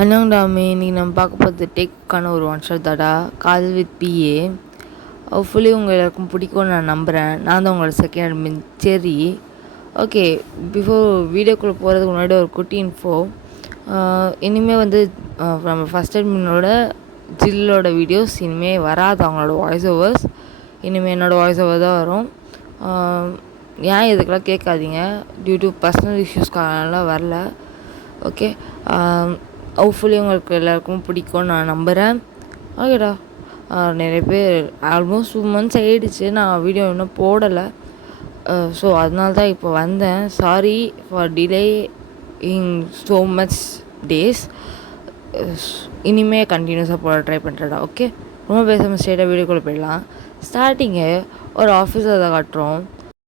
அண்ணாங்கடாமே இன்னைக்கு நம்ம பார்க்க போகிறது டேக்கான ஒரு ஒன் ஷாட் தாடா கால் வித் பிஏ. ஹோப்ஃபுல்லி உங்கள் எல்லாருக்கும் பிடிக்கும்னு நான் நம்புகிறேன். நான் தான் உங்களோட செகண்ட் அட்மின். சரி, ஓகே. பிஃபோர் வீடியோக்குள்ளே போகிறதுக்கு முன்னாடி ஒரு குட்டி இன்ஃபோ. இனிமேல் வந்து நம்ம ஃபஸ்ட் அட்மினோட ஜில்லோட வீடியோஸ் இனிமேல் வராது. அவங்களோட வாய்ஸ் ஓவர்ஸ் இனிமேல் என்னோடய வாய்ஸ் ஓவர் தான் வரும். ஏன் இதுக்கெல்லாம் கேட்காதீங்க, டியூ டு பர்சனல் இஷ்யூஸ்க்காக வரல. ஓகே, ஹோப்ஃபுல்லி உங்களுக்கு எல்லாருக்கும் பிடிக்கும்னு நான் நம்புகிறேன். ஓகேடா, நிறைய பேர் ஆல்மோஸ்ட் 2 months ஆகிடுச்சு நான் வீடியோ இன்னும் போடலை. ஸோ அதனால தான் இப்போ வந்தேன். Sorry for delay in so much days. இனிமேல் கண்டினியூஸாக போட ட்ரை பண்ணுறேடா. ஓகே, ரொம்ப பேசாமல் ஸ்ட்ரெயிட்டாக வீடியோக்குள்ளே போயிடலாம். ஸ்டார்டிங்கே ஒரு ஆஃபீஸை தான் காட்டுறோம்.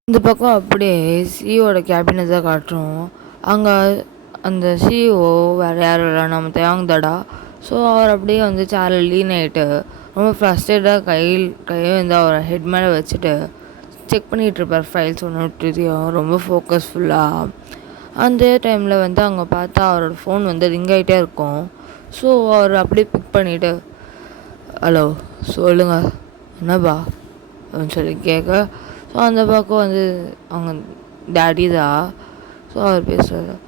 இந்த பக்கம் அப்படியே சிஇஓட கேபினை தான் காட்டுறோம். அங்கே அந்த சிஇஓ வேறு யாரும் இல்லை, நம்ம தேவாங்கதாடா. ஸோ அவர் அப்படியே வந்து சேரில் லீன் ஆகிட்டு ரொம்ப ஃப்ரஸ்ட்ரேட்டாக கையை வந்து அவர் ஹெட் மேலே வச்சுட்டு செக் பண்ணிகிட்ருப்பார் ஃபைல்ஸ் ஒன்று விட்டுதையும் ரொம்ப ஃபோக்கஸ்ஃபுல்லாக. அந்த டைமில் வந்து அங்கே பார்த்தா அவரோட ஃபோன் வந்து ரிங் ஆகிட்டே இருக்கும். ஸோ அவர் அப்படியே பிக் பண்ணிவிட்டு, ஹலோ சொல்லுங்கள் என்னப்பா அப்படின்னு சொல்லி கேட்க, ஸோ அந்த பக்கம் வந்து அவங்க டேடி தான். ஸோ அவர் பேசுகிறார்,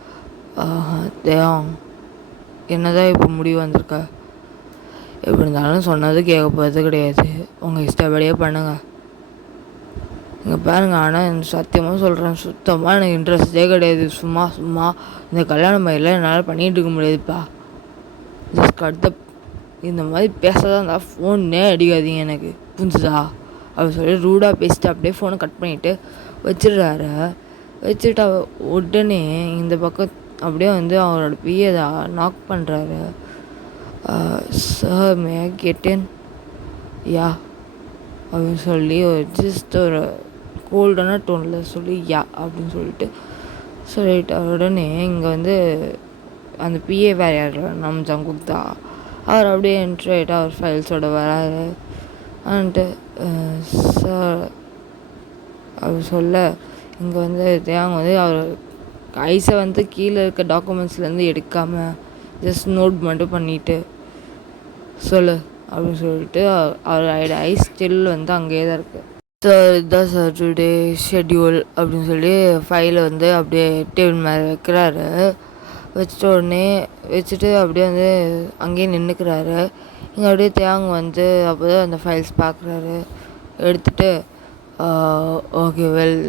தேவம் என்னதான் இப்போ முடிவு வந்திருக்க? எப்படி இருந்தாலும் சொன்னது கேட்க போகிறது கிடையாது, உங்கள் இஷ்டப்படியே பண்ணுங்கள். இங்கே பாருங்கள், ஆனால் எனக்கு சத்தியமாக சொல்கிறேன், சுத்தமாக எனக்கு இன்ட்ரெஸ்டே கிடையாது. சும்மா இந்த கல்யாணம் பையில என்னால் பண்ணிகிட்டு இருக்க முடியாதுப்பா. ஜஸ்ட் அடுத்த இந்த மாதிரி பேசதான் இருந்தால் ஃபோன்னே அடிக்காதீங்க எனக்கு, புரிஞ்சுதா? அப்படி சொல்லி ரூடாக பேசிட்டு அப்படியே ஃபோனை கட் பண்ணிவிட்டு வச்சிடுறாரு. வச்சுட்டு உடனே இந்த பக்கம் அப்படியே வந்து அவரோட பிஏ நாக் பண்ணுறாரு. Sir may I get in? Yeah அப்படின்னு சொல்லி ஒரு ஜஸ்ட் ஒரு கோல்டான டோனில் சொல்லி யா அப்படின்னு சொல்லிட்டு உடனே இங்கே வந்து அந்த பிஏ வேறு யார், நம்ம ஜங்குக் தான். அவர் அப்படியே என்ட்ரி ஆகிட்டு அவர் ஃபைல்ஸோட வராரு. வந்துட்டு சார் அவர் சொல்ல, இங்கே வந்து தேவங்க வந்து அவர் ஐஸை வந்து கீழே இருக்க டாக்குமெண்ட்ஸ்லேருந்து எடுக்காமல் ஜஸ்ட் நோட் மட்டும் பண்ணிவிட்டு சொல்லு அப்படின்னு சொல்லிட்டு அவர் ஐஸ் ஸ்டில் வந்து அங்கேயே தான் இருக்குது. சார் இதுதான் சார் டுடே ஷெட்யூல் அப்படின்னு சொல்லி ஃபைலை வந்து அப்படியே டேபிள் மேலே வைக்கிறாரு. வச்சுட்டு உடனே வச்சுட்டு அப்படியே வந்து அங்கேயே நின்றுக்கிறாரு. இங்கே அப்படியே தேங்க வந்து அப்போ தான் அந்த ஃபைல்ஸ் பார்க்குறாரு. எடுத்துகிட்டு ஓகே வெல்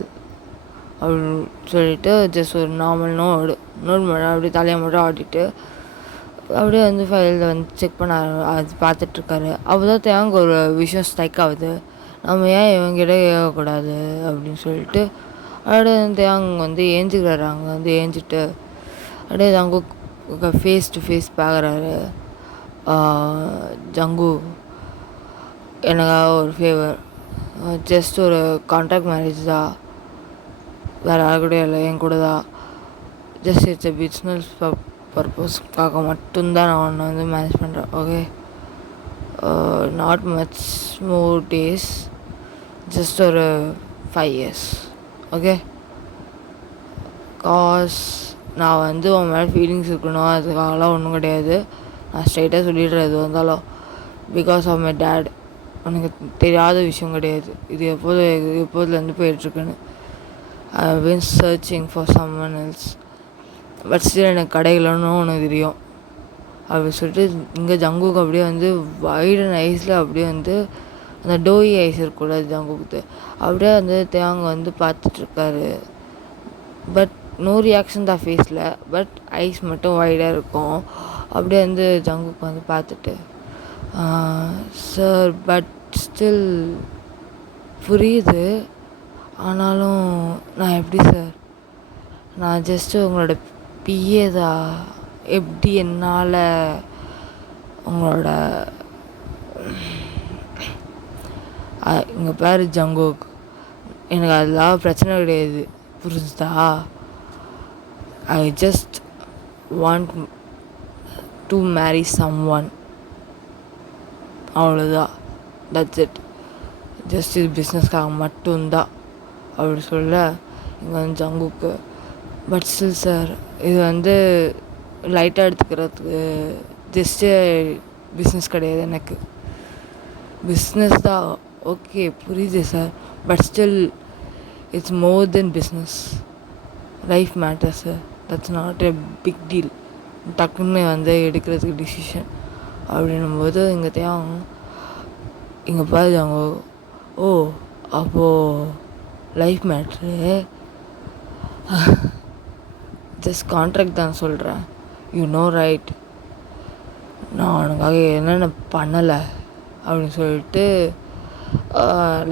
அப்படின்னு சொல்லிட்டு ஜஸ்ட் ஒரு நார்மல் நோட் மட்டும் அப்படியே தலையை மட்டும் ஆடிட்டு அப்படியே வந்து ஃபைலில் வந்து செக் பண்ண அது பார்த்துட்ருக்காரு. அப்போ தான் தேங்க ஒரு விஷயம் ஸ்ட்ரைக் ஆகுது, நம்ம ஏன் இவங்கிட்ட கேட்கக்கூடாது அப்படின்னு சொல்லிட்டு அப்படியே தேங்க வந்து ஏஞ்சிக்கிறாரு. அங்கே வந்து ஏஞ்சிட்டு அப்படியே ஜங்கு ஃபேஸ் டு ஃபேஸ் பார்க்குறாரு. ஜங்கு, எனக்காக ஒரு ஃபேவர், ஜஸ்ட் ஒரு கான்ட்ராக்ட் மேரேஜ் தான், வேறு யாரு கூட இல்லை, என் கூட தான். ஜஸ்ட் இட்ஸ் எ பிஸ்னஸ் பர்பஸ்க்காக மட்டும்தான் நான் ஒன்று வந்து மேனேஜ் பண்ணுறேன். Okay, not much more days, just ஒரு 5 years. ஓகே, காஸ் நான் வந்து உன் மேலே ஃபீலிங்ஸ் இருக்கணும் அதுக்காகலாம் ஒன்றும் கிடையாது. நான் ஸ்ட்ரைட்டாக சொல்லிடுறேன் எது வந்தாலும். Because of my dad. உனக்கு தெரியாத விஷயம் கிடையாது, இது எப்போதுலேருந்து போயிட்டுருக்குன்னு. I have been searching for someone else, but still எனக்கு கிடைக்கலன்னு உனக்கு தெரியும் அப்படி சொல்லிட்டு இங்கே ஜங்குக்கு அப்படியே வந்து வைடன் ஐஸில் அப்படியே வந்து அந்த டோயி ஐஸ் இருக்கக்கூடாது ஜங்குக்கு, அப்படியே வந்து தேங்க வந்து பார்த்துட்ருக்காரு. பட் நோ ரியாக்ஷன் தான் ஃபேஸில், பட் ஐஸ் மட்டும் வைடாக இருக்கும். அப்படியே வந்து ஜங்குக்கு வந்து பார்த்துட்டு, சார் பட் ஸ்டில் புரியுது, ஆனாலும் நான் எப்படி சார், நான் ஜஸ்ட்டு உங்களோட பிஏ தான், எப்படி என்னால் உங்களோட இங்கே பேர் ஜங்குக், எனக்கு அதெல்லாம் பிரச்சனை கிடையாது, புரிஞ்சுதா? I just want to marry someone, அவ்வளோதான், தட்ஸ் இட். ஜஸ்ட் இது பிஸ்னஸ்க்காக மட்டும்தான் அப்படி சொல்ல இங்கே வந்து ஜங்குக்கு, பட் ஸ்டில் சார் இது வந்து லைட்டாக எடுத்துக்கிறதுக்கு ஜஸ்ட்டு பிஸ்னஸ் கிடையாது எனக்கு. பிஸ்னஸ் தான், ஓகே புரியுது sir. But still it's more than business. Life matters sir. That's not a big deal. டக்குன்னு எடுக்கிறதுக்கு டிசிஷன் அப்படின்னும்போது இங்கே தேவை இங்கே பாரு அவங்க. ஓ அப்போது லைஃப் மேட்ரு ஜஸ்ட் கான்ட்ராக்ட் தான் சொல்கிறேன். யூ நோ ரைட், நான் உனக்காக என்னென்ன பண்ணலை அப்படின்னு சொல்லிட்டு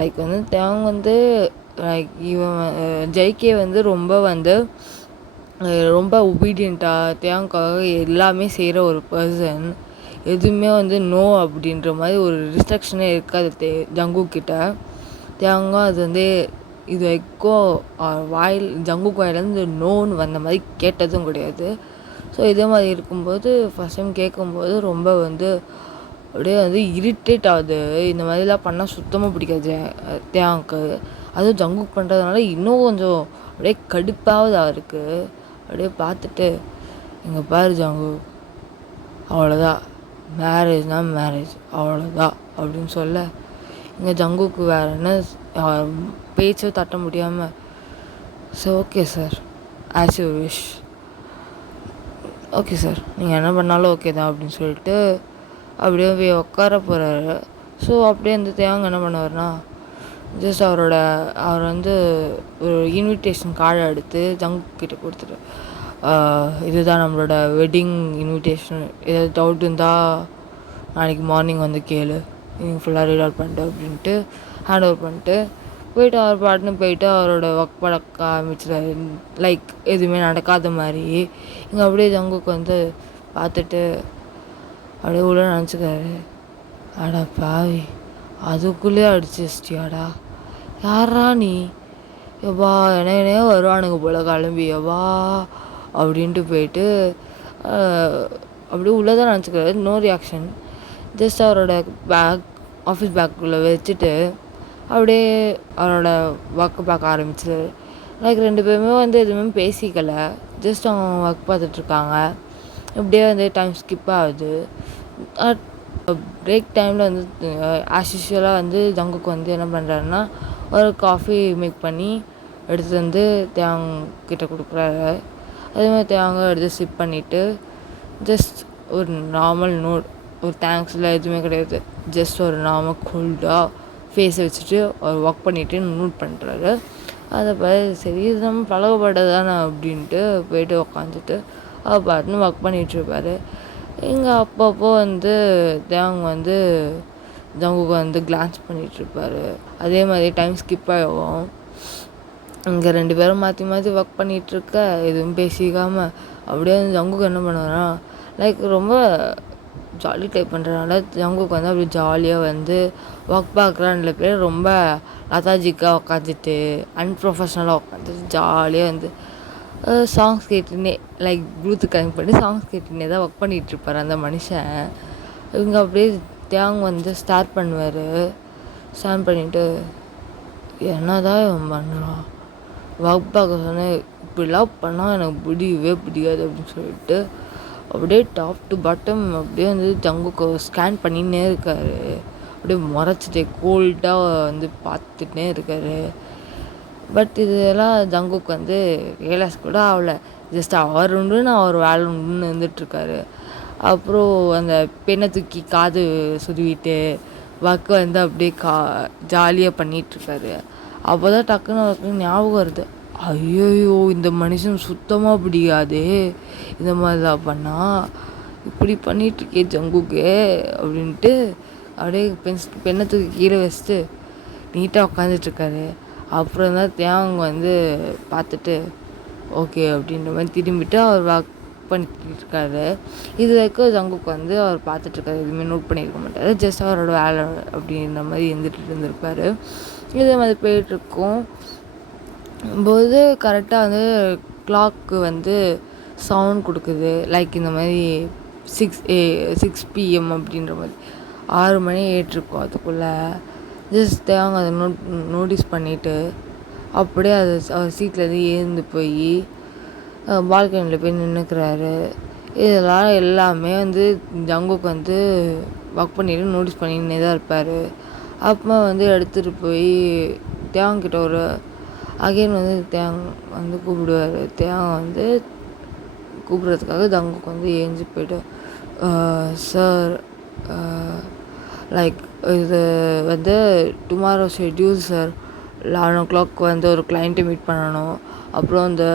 லைக் தேவங்க லைக் இவன் ஜெய்கே ரொம்ப ஒபீடியண்ட்டாக தேவங்காக எல்லாமே செய்கிற ஒரு பர்சன். எதுவுமே நோ அப்படின்ற மாதிரி ஒரு ரிஸ்ட்ரிக்ஷனே இருக்காது ஜங்குக்கிட்ட. தேவங்க அது இது வரைக்கும் ஜங்குக் வாயிலேருந்து நோன்னு வந்த மாதிரி கேட்டதும் கிடையாது. ஸோ இதே மாதிரி இருக்கும்போது ஃபஸ்ட் டைம் கேட்கும்போது ரொம்ப அப்படியே இரிட்டேட் ஆகுது. இந்த மாதிரிலாம் பண்ணால் சுத்தமாக பிடிக்காது தேவங்க்கு. அதுவும் ஜங்குக் பண்ணுறதுனால இன்னும் கொஞ்சம் அப்படியே கடுப்பாவது அவருக்கு. அப்படியே பார்த்துட்டு இங்கே பாரு ஜங்கு, அவ்வளோதான், மேரேஜ்னால் மேரேஜ் அவ்வளோதான் அப்படின்னு சொல்ல, இங்கே ஜங்குக்கு வேறு என்ன பேச்சும் தட்ட முடியாமல், so okay sir, as you wish, okay sir, நீங்கள் என்ன பண்ணாலும் ஓகே தான் அப்படின்னு சொல்லிட்டு அப்படியே போய் உட்கார போகிறாரு. ஸோ அப்படியே தேவங்க என்ன பண்ணுவார்னா, ஜஸ்ட் அவர் ஒரு இன்விடேஷன் கார்டை எடுத்து ஜங்குக்கிட்ட கொடுத்துட்டு, இதுதான் நம்மளோட வெட்டிங் இன்விடேஷன், ஏதாவது டவுட் இருந்தால் நாளைக்கு மார்னிங் கேளு, நீங்கள் ஃபுல்லாக ரீட் அவுட் பண்ணிட்டு அப்படின்ட்டு ஹேண்ட் ஓவர் பண்ணிட்டு போயிட்டு அவர் பாட்டுன்னு போயிட்டு அவரோட ஒர்க் பழக்க ஆரம்பிச்சிடாரு. லைக் எதுவுமே நடக்காத மாதிரி. இங்கே அப்படியே ஜங்குக்கு பார்த்துட்டு அப்படியே உள்ள நினச்சிக்காரு, அடா பாவி, அதுக்குள்ளே அடிச்சிட்டியாடா, யாரா நீ, எவ்வா என்னே வருவானுங்க போல் கிளம்பி, எவ்வா அப்படின்ட்டு போயிட்டு அப்படியே உள்ளே தான் நினச்சிக்கிறாரு. No reaction. ஜஸ்ட் அவரோட ஆஃபீஸ் பேக்குள்ளே வச்சுட்டு அப்படியே அவரோட ஒர்க்கு பார்க்க ஆரம்பிச்சிட்டாரு. லைக் 2 பேருமே எதுவுமே பேசிக்கலை. ஜஸ்ட் அவங்க ஒர்க் பார்த்துட்ருக்காங்க. இப்படியே டைம் ஸ்கிப் ஆகுது. பிரேக் டைமில் ஆஸ் யூஷுவலாக ஜங்குக்கு என்ன பண்ணுறாருன்னா, ஒரு காஃபி மேக் பண்ணி எடுத்து தேவங்கிட்ட கொடுக்குறாரு. அதேமாதிரி தேவங்க எடுத்து சிப் பண்ணிவிட்டு ஜஸ்ட் ஒரு நார்மல் நோட், ஒரு தேங்க்ஸ்லாம் எதுவுமே கிடையாது, ஜஸ்ட் ஒரு நார்மல் கூல்டாக ஃபேஸை வச்சுட்டு அவர் ஒர்க் பண்ணிவிட்டு நோட் பண்ணுறாரு. அதை பார்த்து சரி இது நம்ம பழகப்பட்டதானே அப்படின்ட்டு போயிட்டு உக்காந்துட்டு அவர் பாட்டுன்னு ஒர்க் பண்ணிகிட்ருப்பார். இங்கே அப்பப்போ தேவங்க ஜங்குக்கு கிளான்ஸ் பண்ணிகிட்ருப்பார். அதே மாதிரி டைம் ஸ்கிப் ஆகும். இங்கே 2 பேரும் மாற்றி மாற்றி ஒர்க் பண்ணிகிட்ருக்க எதுவும் பேசிக்காமல் அப்படியே ஜங்குக்கு என்ன பண்ணுவார்னா, லைக் ரொம்ப ஜாலி டைப் பண்ணுறதுனால ஜங்குக்கு அப்படி ஜாலியாக ஒர்க் பார்க்குறான்ல பேர் ரொம்ப லதாஜிக்காக உட்காந்துட்டு அன்ப்ரொஃபஷ்னலாக உட்காந்துட்டு ஜாலியாக சாங்ஸ் கேட்டுன்னே லைக் ப்ளூடூத் கனெக்ட் பண்ணி சாங்ஸ் கேட்டுன்னே தான் ஒர்க் பண்ணிகிட்ருப்பார் அந்த மனுஷன். இவங்க அப்படியே தேவங்க ஸ்டார்ட் பண்ணுவார். ஸ்டார்ட் பண்ணிவிட்டு என்ன தான் இவன் பண்ணுறான், ஒர்க் பார்க்க சொன்னேன், இப்படிலாம் பண்ணால் எனக்கு பிடிக்கவே பிடிக்காது அப்படின்னு சொல்லிட்டு அப்படியே டாப் டு பாட்டம் அப்படியே ஜங்குக்கு ஸ்கேன் பண்ணின்னே இருக்கார். அப்படியே முறைச்சிட்டே கோல்டாக பார்த்துட்டே இருக்கார். பட் இதெல்லாம் ஜங்குக்கு ரியலைஸ் கூட ஆகலை. ஜஸ்ட் அவர் உண்டுன்னு அவர் வேலை உண்டுன்னு இருந்துகிட்ருக்காரு. அப்புறம் அந்த பெண்ணை தூக்கி காது சுருவிட்டு ஒர்க்கு அப்படியே ஜாலியாக பண்ணிகிட்ருக்காரு. அப்போ தான் டக்குன்னு அவருக்கு ஞாபகம் வருது, ஐயோயோ இந்த மனுஷன் சுத்தமாக பிடிக்காதே, இந்த மாதிரிலாம் பண்ணால் இப்படி பண்ணிகிட்ருக்கே ஜங்குக்கு அப்படின்ட்டு அப்படியே பெண்ணை தூக்கி கீழே வச்சுட்டு நீட்டாக உட்காந்துட்ருக்காரு. அப்புறம் தான் தேவங்க பார்த்துட்டு ஓகே அப்படின்ற மாதிரி திரும்பிட்டு அவர் ஒர்க் பண்ணிட்டுருக்காரு. இது வரைக்கும் ஜங்குக்கு அவர் பார்த்துட்ருக்காரு, எதுவுமே நோட் பண்ணியிருக்க மாட்டார். ஜஸ்ட் அவரோட வேலை அப்படின்ற மாதிரி இருந்திருப்பார். இதே மாதிரி போயிட்டுருக்கும் போது கரெக்டாக கிளாக்கு சவுண்ட் கொடுக்குது. லைக் இந்த மாதிரி 6 PM அப்படின்ற மாதிரி 6 மணி ஏற்றிருக்கும். அதுக்குள்ளே ஜஸ்ட் அவங்க அதை நோட்டீஸ் பண்ணிவிட்டு அப்படியே அவர் சீட்லேருந்து ஏந்து போய் பால்கனியில் போய் நின்றுக்கிறாரு. இதெல்லாம் எல்லாமே வந்து ஜங்குக்கு வந்து ஒர்க் பண்ணிட்டு நோட்டீஸ் பண்ணின்னே தான் இருப்பார். அப்போ வந்து எடுத்துகிட்டு போய் தேவங்கிட்ட ஒரு அகைன் வந்து தேங் வந்து கூப்பிடுவார். தேவன் வந்து கூப்பிட்றதுக்காக ஜங்குக்கு வந்து ஏஞ்சி போய்ட்டு சார் லைக் இது வந்து டுமாரோ ஷெட்யூல் சார் 11 வந்து ஒரு கிளைண்ட்டை மீட் பண்ணணும். அப்புறம் இந்த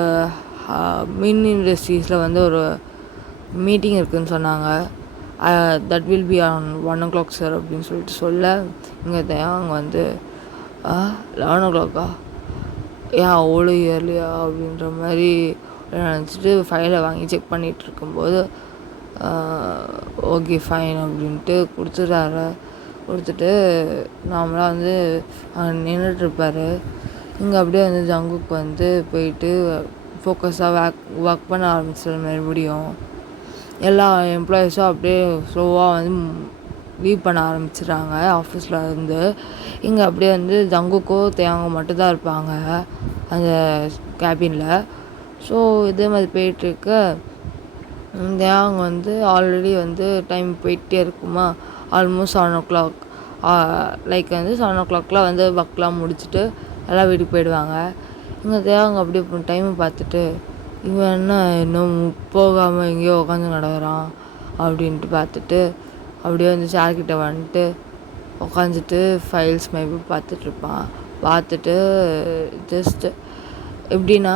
மின் இண்டஸ்ட்ரீஸில் வந்து ஒரு மீட்டிங் இருக்குதுன்னு சொன்னாங்க. That will be on 1 sir அப்படின்னு சொல்லிட்டு சொல்ல இங்கே அவங்க வந்து 11 ஏன் அவ்வளோ இயர்லியா அப்படின்ற மாதிரி நினச்சிட்டு ஃபைலை வாங்கி செக் பண்ணிகிட்டு இருக்கும்போது ஓகே ஃபைன் அப்படின்ட்டு கொடுத்துட்டு நார்மலாக வந்து நின்றுட்டுருப்பார். இங்கே அப்படியே வந்து ஜங்குக்கு வந்து போயிட்டு ஃபோக்கஸாக ஒர்க் பண்ண ஆரம்பிச்சிட மறுபடியும் எல்லா எம்ப்ளாயீஸும் அப்படியே ஸ்லோவாக வந்து லீவ் பண்ண ஆரம்பிச்சிடுறாங்க ஆஃபீஸில் இருந்து. இங்கே அப்படியே வந்து ஜங்குக்கோ தேவங்க மட்டும்தான் இருப்பாங்க அந்த கேபினில். ஸோ இதே மாதிரி போயிட்டுருக்க தேவங்க வந்து ஆல்ரெடி வந்து டைம் போயிட்டே இருக்குமா, ஆல்மோஸ்ட் 7 லைக் வந்து 7 வந்து ஒர்க்லாம் முடிச்சுட்டு எல்லாம் வீட்டுக்கு போயிடுவாங்க. இங்கே தேவங்க அப்படியே டைமை பார்த்துட்டு இவன் என்ன இன்னும் போகாமல் எங்கேயோ உட்காந்து கிடக்குறான் அப்படின்ட்டு பார்த்துட்டு அப்படியே வந்து சேர்க்கிட்ட வந்துட்டு உட்காந்துட்டு ஃபைல்ஸ் மேபி பார்த்துட்ருப்பான். பார்த்துட்டு ஜஸ்ட்டு எப்படின்னா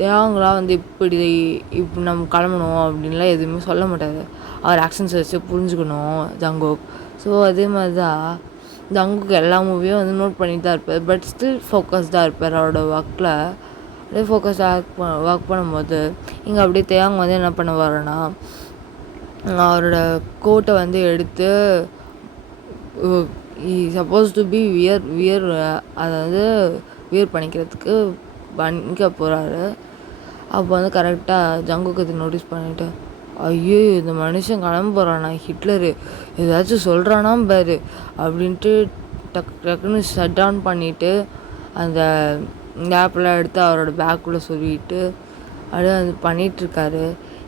தேவங்களாம் வந்து இப்படி நம்ம கிளம்பணும் அப்படின்லாம் எதுவுமே சொல்ல மாட்டார். அவர் ஆக்ஷன்ஸ் வச்சு புரிஞ்சுக்கணும் ஜங்குக். ஸோ அதே மாதிரி தான் ஜங்குக்கு எல்லா மூவியும் வந்து நோட் பண்ணிட்டு தான் இருப்பார். பட் ஸ்டில் ஃபோக்கஸ்டாக இருப்பார் அவரோட ஒர்க்கில். அப்படியே ஃபோக்கஸ்டாக ஒர்க் பண்ணும்போது இங்கே அப்படியே தேவங்க வந்து என்ன பண்ணுவாருன்னா அவரோட கோட்டை வந்து எடுத்து சப்போஸ் டு பி வியர் அதாவது வியர் பண்ணிக்கிறதுக்கு பண்ணிக்க போகிறாரு. அப்போ வந்து கரெக்டாக ஜங்குக்கு இது நோட்டீஸ் பண்ணிவிட்டு ஐயோ இந்த மனுஷன் கிளம்ப போகிறானா, ஹிட்லரு ஏதாச்சும் சொல்கிறானா பாரு அப்படின்ட்டு டக்குன்னு ஷட் டவுன் பண்ணிவிட்டு அந்த ஆப்பெல்லாம் எடுத்து அவரோட பேக்குள்ளே சொல்லிட்டு அப்படியே வந்து பண்ணிகிட்ருக்காரு.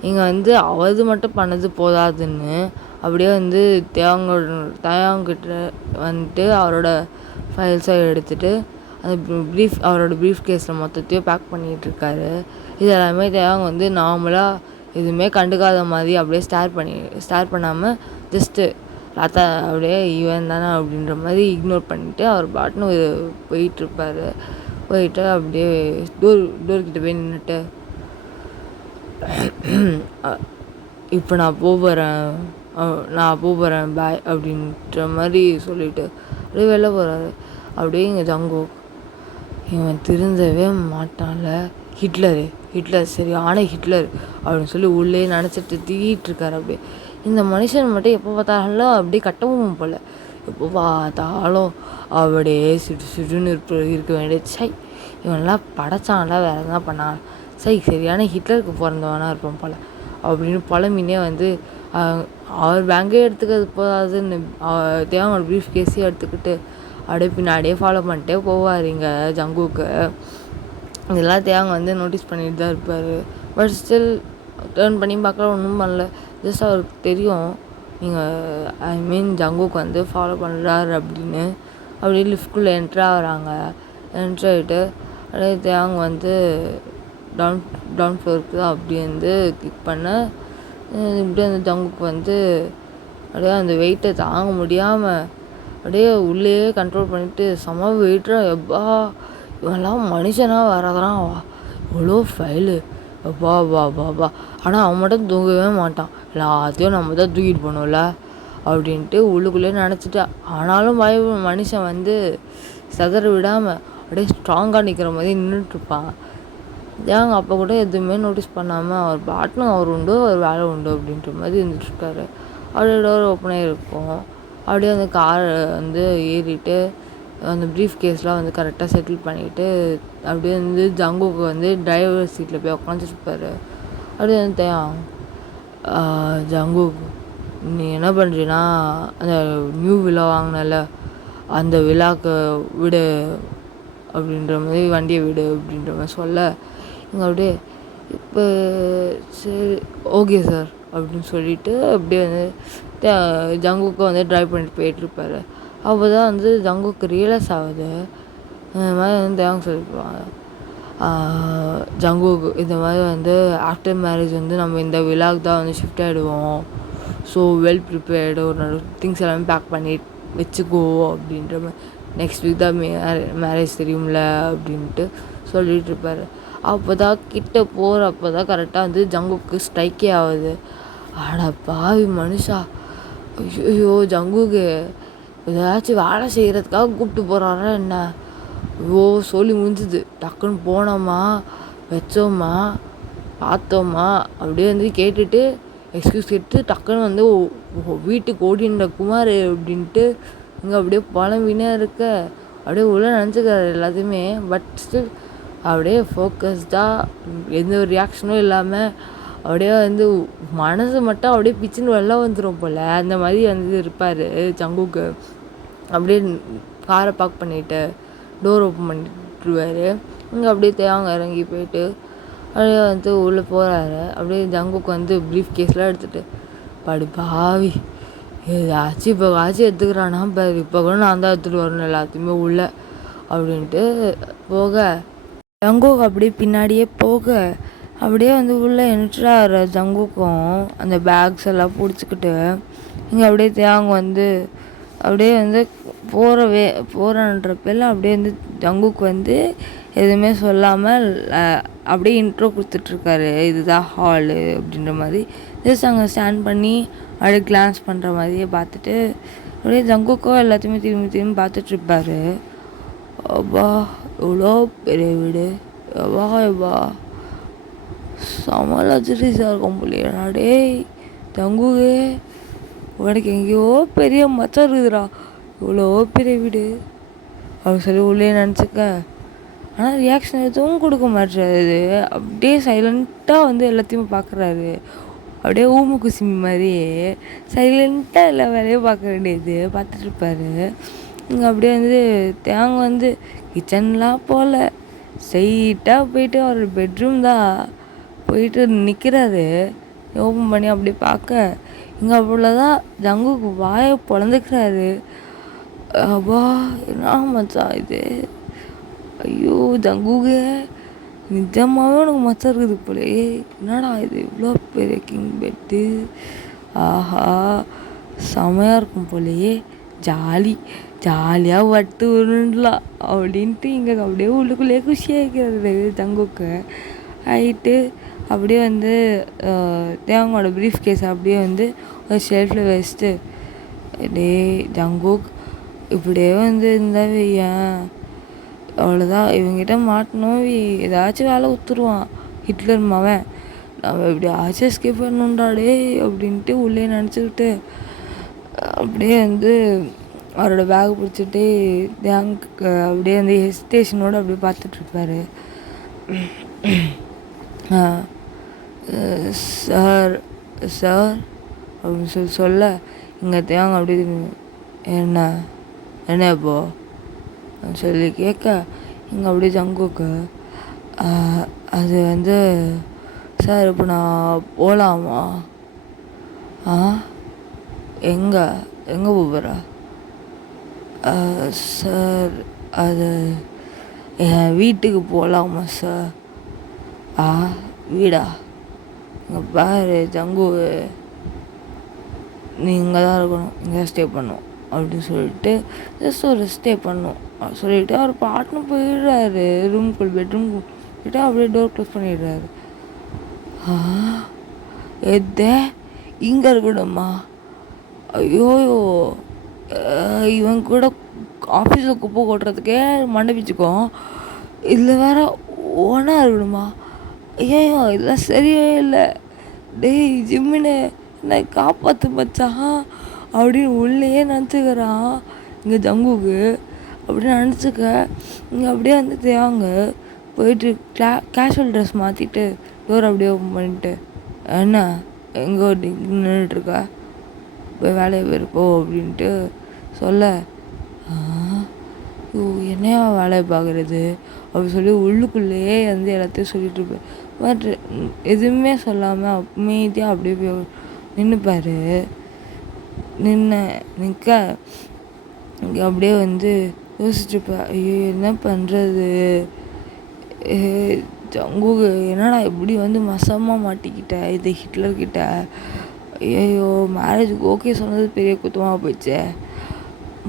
இங்கே வந்து அவது மட்டும் பண்ணது போதாதுன்னு அப்படியே வந்து தேவங்கிட்ட வந்துட்டு அவரோட ஃபைல்ஸை எடுத்துகிட்டு அந்த அவரோட ப்ரீஃப் கேஸில் மொத்தத்தையும் பேக் பண்ணிகிட்ருக்காரு. இது எல்லாமே தேவங்க வந்து நார்மலாக எதுவுமே கண்டுக்காத மாதிரி அப்படியே ஸ்டார் பண்ணாமல் ஜஸ்ட்டு ராத்தா அப்படியே ஈவன் தானே அப்படின்ற மாதிரி இக்னோர் பண்ணிவிட்டு அவர் பாட்டுன்னு போயிட்டுருப்பார். போயிட்டு அப்படியே டோர்கிட்ட போய் நின்றுட்டு இப்போ நான் போகிறேன் பாய் அப்படின்ற மாதிரி சொல்லிவிட்டு அப்படியே வெளில போகிறாரு. அப்படியே இங்கே ஜங்குக் இவன் திருந்தவே மாட்டான்ல, ஹிட்லர் சரியான ஹிட்லர் அப்படின்னு சொல்லி உள்ளே நினச்சிட்டு திட்டிகிட்ருக்காரு. அப்படியே இந்த மனுஷன் மட்டும் எப்போ பார்த்தாலும் அப்படியே கட்டவும் போல், எப்போ பார்த்தாலும் அப்படியே சுடுன்னு இருக்க வேண்டியது. சை இவனெல்லாம் படைச்சான்ல வேறு எதனா பண்ணான், சரியான ஹிட்லருக்கு பிறந்தவனாக இருப்பான் போல் அப்படின்னு புலம்பினே வந்து அவர் பேங்கே எடுத்துக்கிறது போதாதுன்னு தேவங்களோட ப்ரீஃப் கேஸே எடுத்துக்கிட்டு அப்படியே பின்னாடியே ஃபாலோ பண்ணிட்டே போவார் இங்கே ஜங்குக்கு. இதெல்லாம் தேவங்க வந்து நோட்டீஸ் பண்ணிட்டு தான் இருப்பார். பட் ஸ்டில் டேர்ன் பண்ணி பார்க்கல, ஒன்றும் பண்ணல. ஜஸ்ட் அவருக்கு தெரியும் நீங்கள் ஜங்குக்கு வந்து ஃபாலோ பண்ணுறாரு அப்படின்னு. அப்படியே லிஃப்ட்குள்ளே என்ட்ராகிறாங்க. என்ட்ராகிட்டு அப்படியே தேவங்க வந்து டவுன் ஃப்ளோருக்கு தான் அப்படி வந்து கிளிக் பண்ண இப்படியே அந்த ஜங்குக்கு வந்து அப்படியே அந்த வெயிட்டை தாங்க முடியாமல் அப்படியே உள்ளேயே கண்ட்ரோல் பண்ணிவிட்டு செம வெயிட்டா எப்பா இவெல்லாம் மனுஷனாக வரதுறான் இவ்வளோ ஃபைலு வா ஆனால் அவன் மட்டும் தூங்கவே மாட்டான், எல்லாத்தையும் நம்ம தான் தூக்கிட்டு போகணும்ல அப்படின்ட்டு உள்ளுக்குள்ளேயே நினச்சிட்டா. ஆனாலும் மனுஷன் வந்து சதற விடாமல் அப்படியே ஸ்ட்ராங்காக நிற்கிற மாதிரி நின்றுட்டுருப்பான். ஏங்க அப்போ கூட எதுவுமே நோட்டீஸ் பண்ணாமல் அவர் பாட்டுன்னு அவர் உண்டு அவர் வேலை உண்டு அப்படின்ற மாதிரி இருந்துட்டுருக்காரு. அப்படியே டோர் ஓப்பனாக இருக்கும். அப்படியே அந்த காரை வந்து ஏறிட்டு அந்த ப்ரீஃப் கேஸ்லாம் வந்து கரெக்டாக செட்டில் பண்ணிவிட்டு அப்படியே வந்து ஜங்குக்கு வந்து டிரைவர் சீட்டில் போய் உட்காந்துருப்பார். அப்படியே வந்து ஜங்குக் நீ என்ன பண்ணுறீன்னா அந்த நியூ விழா வாங்கினல அந்த விழாக்கு விடு அப்படின்ற மாதிரி வண்டியை விடு அப்படின்ற மாதிரி சொல்ல இங்கே அப்படியே இப்போ சரி ஓகே சார் அப்படின்னு சொல்லிட்டு அப்படியே வந்து ஜங்குக்கு வந்து ட்ரைவ் பண்ணிட்டு போயிட்டுருப்பாரு. அப்போ தான் வந்து ஜங்குக்கு ரியலைஸ் ஆகுது. இந்த மாதிரி வந்து தேவங்க சொல்லியிருப்பாங்க, ஜங்குக்கு இந்த மாதிரி வந்து ஆஃப்டர் மேரேஜ் வந்து நம்ம இந்த விழாவுக்கு தான் வந்து ஷிஃப்ட் ஆகிடுவோம். ஸோ வெல் ப்ரிப்பேர்டு ஒரு திங்ஸ் எல்லாமே பேக் பண்ணி வச்சுக்கோ அப்படின்ற மாதிரி. நெக்ஸ்ட் வீக் தான் மேரேஜ் தெரியும்ல அப்படின்ட்டு சொல்லிகிட்டு இருப்பார். அப்போ தான் கிட்ட போகிறப்போ தான் கரெக்டாக வந்து ஜங்குக்கு ஸ்ட்ரைக்கே ஆகுது. அட பாவி மனுஷா, ஐயோ ஜங்குக்கு ஏதாச்சும் வேலை செய்கிறதுக்காக கூப்பிட்டு போகிறாரா என்ன? ஐயோ சொல்லி முடிஞ்சுது. டக்குன்னு போனோமா, வச்சோமா, பார்த்தோமா, அப்படியே வந்து கேட்டுட்டு எக்ஸ்கியூஸ் கேட்டு டக்குன்னு வந்து வீட்டுக்கு ஓடின்ற குமார் அப்படின்ட்டு இங்கே அப்படியே புலம்பினே இருக்க. அப்படியே உள்ள நினச்சிக்கிறாரு எல்லாத்தையுமே. பட் ஸ்டில் அப்படியே ஃபோக்கஸ்டாக எந்த ஒரு ரியாக்ஷனும் இல்லாமல் அப்படியே வந்து மனசு மட்டும் அப்படியே பிச்சுன்னு வெளில வந்துடும் போல். அந்த மாதிரி வந்து இருப்பார் ஜங்குக்கு. அப்படியே காரை பார்க் பண்ணிவிட்டு டோர் ஓப்பன் பண்ணிட்டுருவார். இங்கே அப்படியே தேவாங்க இறங்கி போயிட்டு அப்படியே வந்து உள்ளே போகிறாரு. அப்படியே ஜங்குக்கு வந்து ப்ரீஃப் கேஸ்லாம் எடுத்துகிட்டு, படு பாவி ஏதாச்சும் இப்போ காச்சும் எடுத்துக்கிறானா பாரு, இப்போ கூட நான் தான் எடுத்துகிட்டு வரணும் எல்லாத்தையுமே உள்ளே அப்படின்ட்டு போக, ஜங்குக்கு அப்படியே பின்னாடியே போக அப்படியே வந்து உள்ளே என்ட்ராகிற ஜங்குக்கும் அந்த பேக்ஸ் எல்லாம் பிடிச்சிக்கிட்டு இங்கே அப்படியே தேவாங்க வந்து அப்படியே வந்து போகிறன்ற பேரில் அப்படியே வந்து ஜங்குக்கு வந்து எதுவுமே சொல்லாமல் அப்படியே இன்ட்ரோ கொடுத்துட்ருக்காரு. இதுதான் ஹாலு அப்படின்ற மாதிரி ஜஸ்ட் அங்கே ஸ்டாண்ட் பண்ணி அப்படியே கிளான்ஸ் பண்ணுற மாதிரியே பார்த்துட்டு அப்படியே ஜங்குக்கோ எல்லாத்தையுமே திரும்பி திரும்பி பார்த்துட்ருப்பாரு. அப்பா எவ்வளோ பெரிய வீடு, எவ்வா செம லக்ஸரிஸாக இருக்கும் போலியா டேய் ஜங்குக்கு, உனக்கு எங்கேயோ பெரிய மச்சம் இருக்குதுடா, இவ்வளோ பெரிய வீடு அப்படின்னு சொல்லி உள்ளே நினச்சிக்க. ஆனால் ரியாக்ஷன் எதுவும் கொடுக்க மாட்டுறாரு. அப்படியே சைலண்ட்டாக வந்து எல்லாத்தையுமே பார்க்குறாரு. அப்படியே ஊமு குசிமி மாதிரியே சைலண்ட்டாக எல்லா வேலையும் பார்க்க வேண்டியது பார்த்துட்ருப்பாரு. இங்கே அப்படியே வந்து தேங்க வந்து கிச்சன்லாம் போகல, ஸ்ட்ரெயிட்டாக போயிட்டு அவர் பெட்ரூம் தான் போயிட்டு நிற்கிறாரு. ஓப்பன் பண்ணி அப்படி பார்க்க இங்கே அவ்வளோதான் ஜங்குக்கு வாயை பொழந்துக்கிறாரு. அப்பா என்ன மச்சான் இது, ஐயோ ஜங்குக்கு நிஜமாகவே உனக்கு மச்சம் இருக்குது போலே, என்னடா இது இவ்வளோ பெரிய கிங் பெட்டு, ஆஹா செமையாக இருக்கும் போலையே, ஜாலியாக வட்டு உருண்டலாம் அப்படின்ட்டு இங்கே அப்படியே உள்ளுக்குள்ளேயே குஷியாக இருக்கிறது ஜங்குக்கு ஆகிட்டு. அப்படியே வந்து தேவங்களோட ப்ரீஃப் கேஸ் அப்படியே வந்து ஒரு ஷெல்ஃபில் வச்சுட்டு, டே ஜங்குக் இப்படியே வந்து இருந்தால் ஏன் அவ்வளோதான், இவங்கிட்ட மாட்டணும், ஏதாச்சும் வேலை ஊற்றுருவான் ஹிட்லர் மவன், நம்ம எப்படியாச்சும் எஸ்கேப் பண்ணணுன்றாடே அப்படின்ட்டு உள்ளே நினச்சிக்கிட்டு அப்படியே வந்து அவரோட பேக் பிடிச்சிட்டு தேங்க்கு அப்படியே வந்து ஹெசிடேஷனோடு அப்படியே பார்த்துட்ருப்பாரு. சார் சார் அப்படின்னு சொல்ல இங்கே தேங்க அப்படி என்ன இப்போ சொல்லி கேட்க இங்கே அப்படியே ஜங்குக்கு அது வந்து சார் இப்போ நான் போகலாமா? எங்கே போகிறா சார்? அது என் வீட்டுக்கு போகலாமா சார்? வீடா? இங்கே பாரு ஜங்கு, நீ இங்கே தான் இருக்கணும், இங்கே ஸ்டே பண்ணணும் அப்படின்னு சொல்லிட்டு ஜஸ்ட் ஒரு ஸ்டே பண்ணணும் சொல்லிவிட்டு அவர் பாட்டுன்னு போயிடுறாரு ரூம்குள். பெட்ரூம் போயிட்டு அப்படியே டோர் க்ளோஸ் பண்ணிடுறாரு. எதே இங்கே இருக்கணுமா? ஐயோயோ, இவன் கூட ஆஃபீஸில் குப்பை கொட்டுறதுக்கே மண்டை பிச்சுக்கும், இதில் வேற ஓனாக இருக்கணுமா? ஐயோ இதெல்லாம் சரியே இல்லை. டேய் ஜிம்மினு என்னை காப்பாற்று மச்சான் அப்படின்னு உள்ளேயே நினச்சிக்கிறான் இங்கே ஜங்குக்கு. அப்படின்னு நினச்சிக்க இங்கே அப்படியே வந்து தேவாங்க போயிட்டு கேஷுவல் ட்ரெஸ் மாற்றிட்டு டோர் அப்படியே ஓப்பன் பண்ணிட்டு, என்ன எங்கே நின்றுட்டுருக்கா, போய் வேலையை போயிருப்போ அப்படின்ட்டு சொல்ல, என்னையா வேலையை பார்க்குறது அப்படி சொல்லி உள்ளுக்குள்ளேயே வந்து எல்லாத்தையும் சொல்லிட்டு இருப்பேன். பட் எதுவுமே சொல்லாமல் அமைதியாக அப்படியே போய் நின்றுப்பார். நிற்க இங்கே அப்படியே வந்து யோசிச்சுப்பேன், ஐயோ என்ன பண்ணுறது, ஜங்குக்கு என்னடா இப்படி வந்து மசமாக மாட்டிக்கிட்ட இது ஹிட்லர்கிட்ட, ஐயோ மேரேஜுக்கு ஓகே சொன்னது பெரிய குத்தமாக போயிடுச்சே,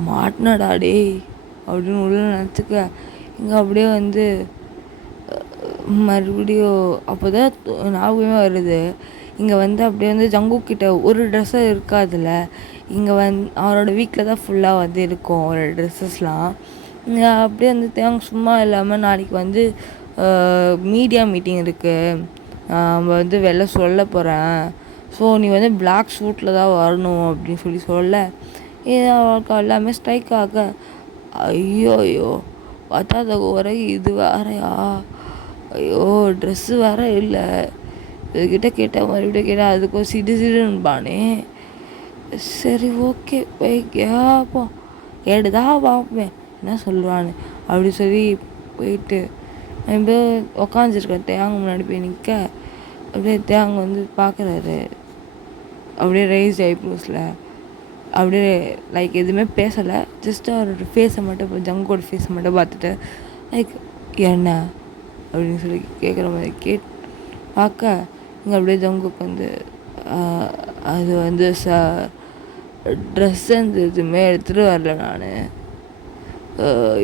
மாட்டினடா டேய் அப்படின்னு உள்ள நினச்சிக்க. இங்கே அப்படியே வந்து மறுபடியும் அப்போ தான் ஞாபகமே வருது. இங்கே வந்து அப்படியே வந்து ஜங்குக்கிட்ட ஒரு ட்ரெஸ்ஸும் இருக்காதுல்ல. இங்கே அவரோட வீட்டில் தான் ஃபுல்லாக வந்து இருக்கும் ஒரு ட்ரெஸ்ஸஸ்லாம். இங்கே அப்படியே வந்து தேங்க சும்மா இல்லாமல் நாளைக்கு வந்து மீடியா மீட்டிங் இருக்குது, நம்ம வந்து வெளில சொல்ல போகிறேன், ஸோ நீ வந்து பிளாக் சூட்டில் தான் வரணும் அப்படின்னு சொல்ல இது அவளுக்கு எல்லாமே ஸ்ட்ரைக் ஆக, ஐயோ ஐயோ பத்தாத குறை இது வேறையா, ஐயோ ட்ரெஸ்ஸு வேற இல்லை, இதுக்கிட்ட கேட்டால் மறுபடியும் கேட்டால் அதுக்கும் சிடுபானே. சரி ஓகே போய் கேட்போம், கேட்டுதான் பார்ப்பேன் என்ன சொல்லுவான்னு அப்படி சொல்லி போயிட்டு அப்படியே உக்காந்துருக்கேன். தேங்க முன்னாடி போய் நிற்க அப்படியே தேங்க வந்து பார்க்குறாரு, அப்படியே ரைஸ் ஐப்ரோஸில் அப்படியே லைக் எதுவுமே பேசலை, ஜஸ்ட் அவரோட ஃபேஸை மட்டும் ஜங்கோட ஃபேஸை மட்டும் பார்த்துட்டு லைக் என்ன அப்படின்னு சொல்லி கேட்குற மாதிரி பார்க்க இங்கே அப்படியே ஜங்குக்கு வந்து அது வந்து ட்ரெஸ் அந்த எதுவுமே எடுத்துகிட்டு வரல, நான்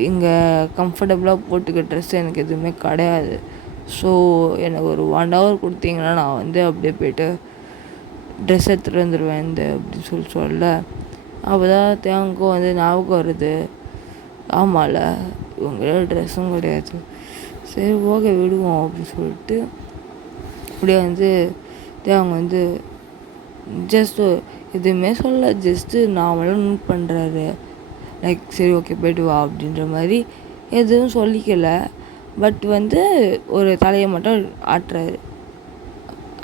இங்கே கம்ஃபர்டபுளாக போட்டுக்க ட்ரெஸ் எனக்கு எதுவுமே கிடையாது, ஸோ எனக்கு ஒரு 1 hour கொடுத்தீங்கன்னா நான் வந்து அப்படியே போய்ட்டு ட்ரெஸ் எடுத்துகிட்டு வந்துடுவேன் அப்படின்னு சொல்ல. அப்போ தான் தேங்கும் வந்து ஞாபகம் வருது, ஆமாம்ல இவங்களோட ட்ரெஸ்ஸும் கிடையாது, சரி ஓகே விடுவோம் அப்படின்னு சொல்லிட்டு அப்படியே வந்து தேவங்க வந்து ஜஸ்ட்டு எதுவுமே சொல்ல, ஜஸ்ட்டு நார்மலாக நோட் பண்ணுறாரு, லைக் சரி ஓகே போய்ட்டு வா அப்படின்ற மாதிரி எதுவும் சொல்லிக்கல. பட் வந்து ஒரு தலையை மட்டும் ஆட்டுறாரு.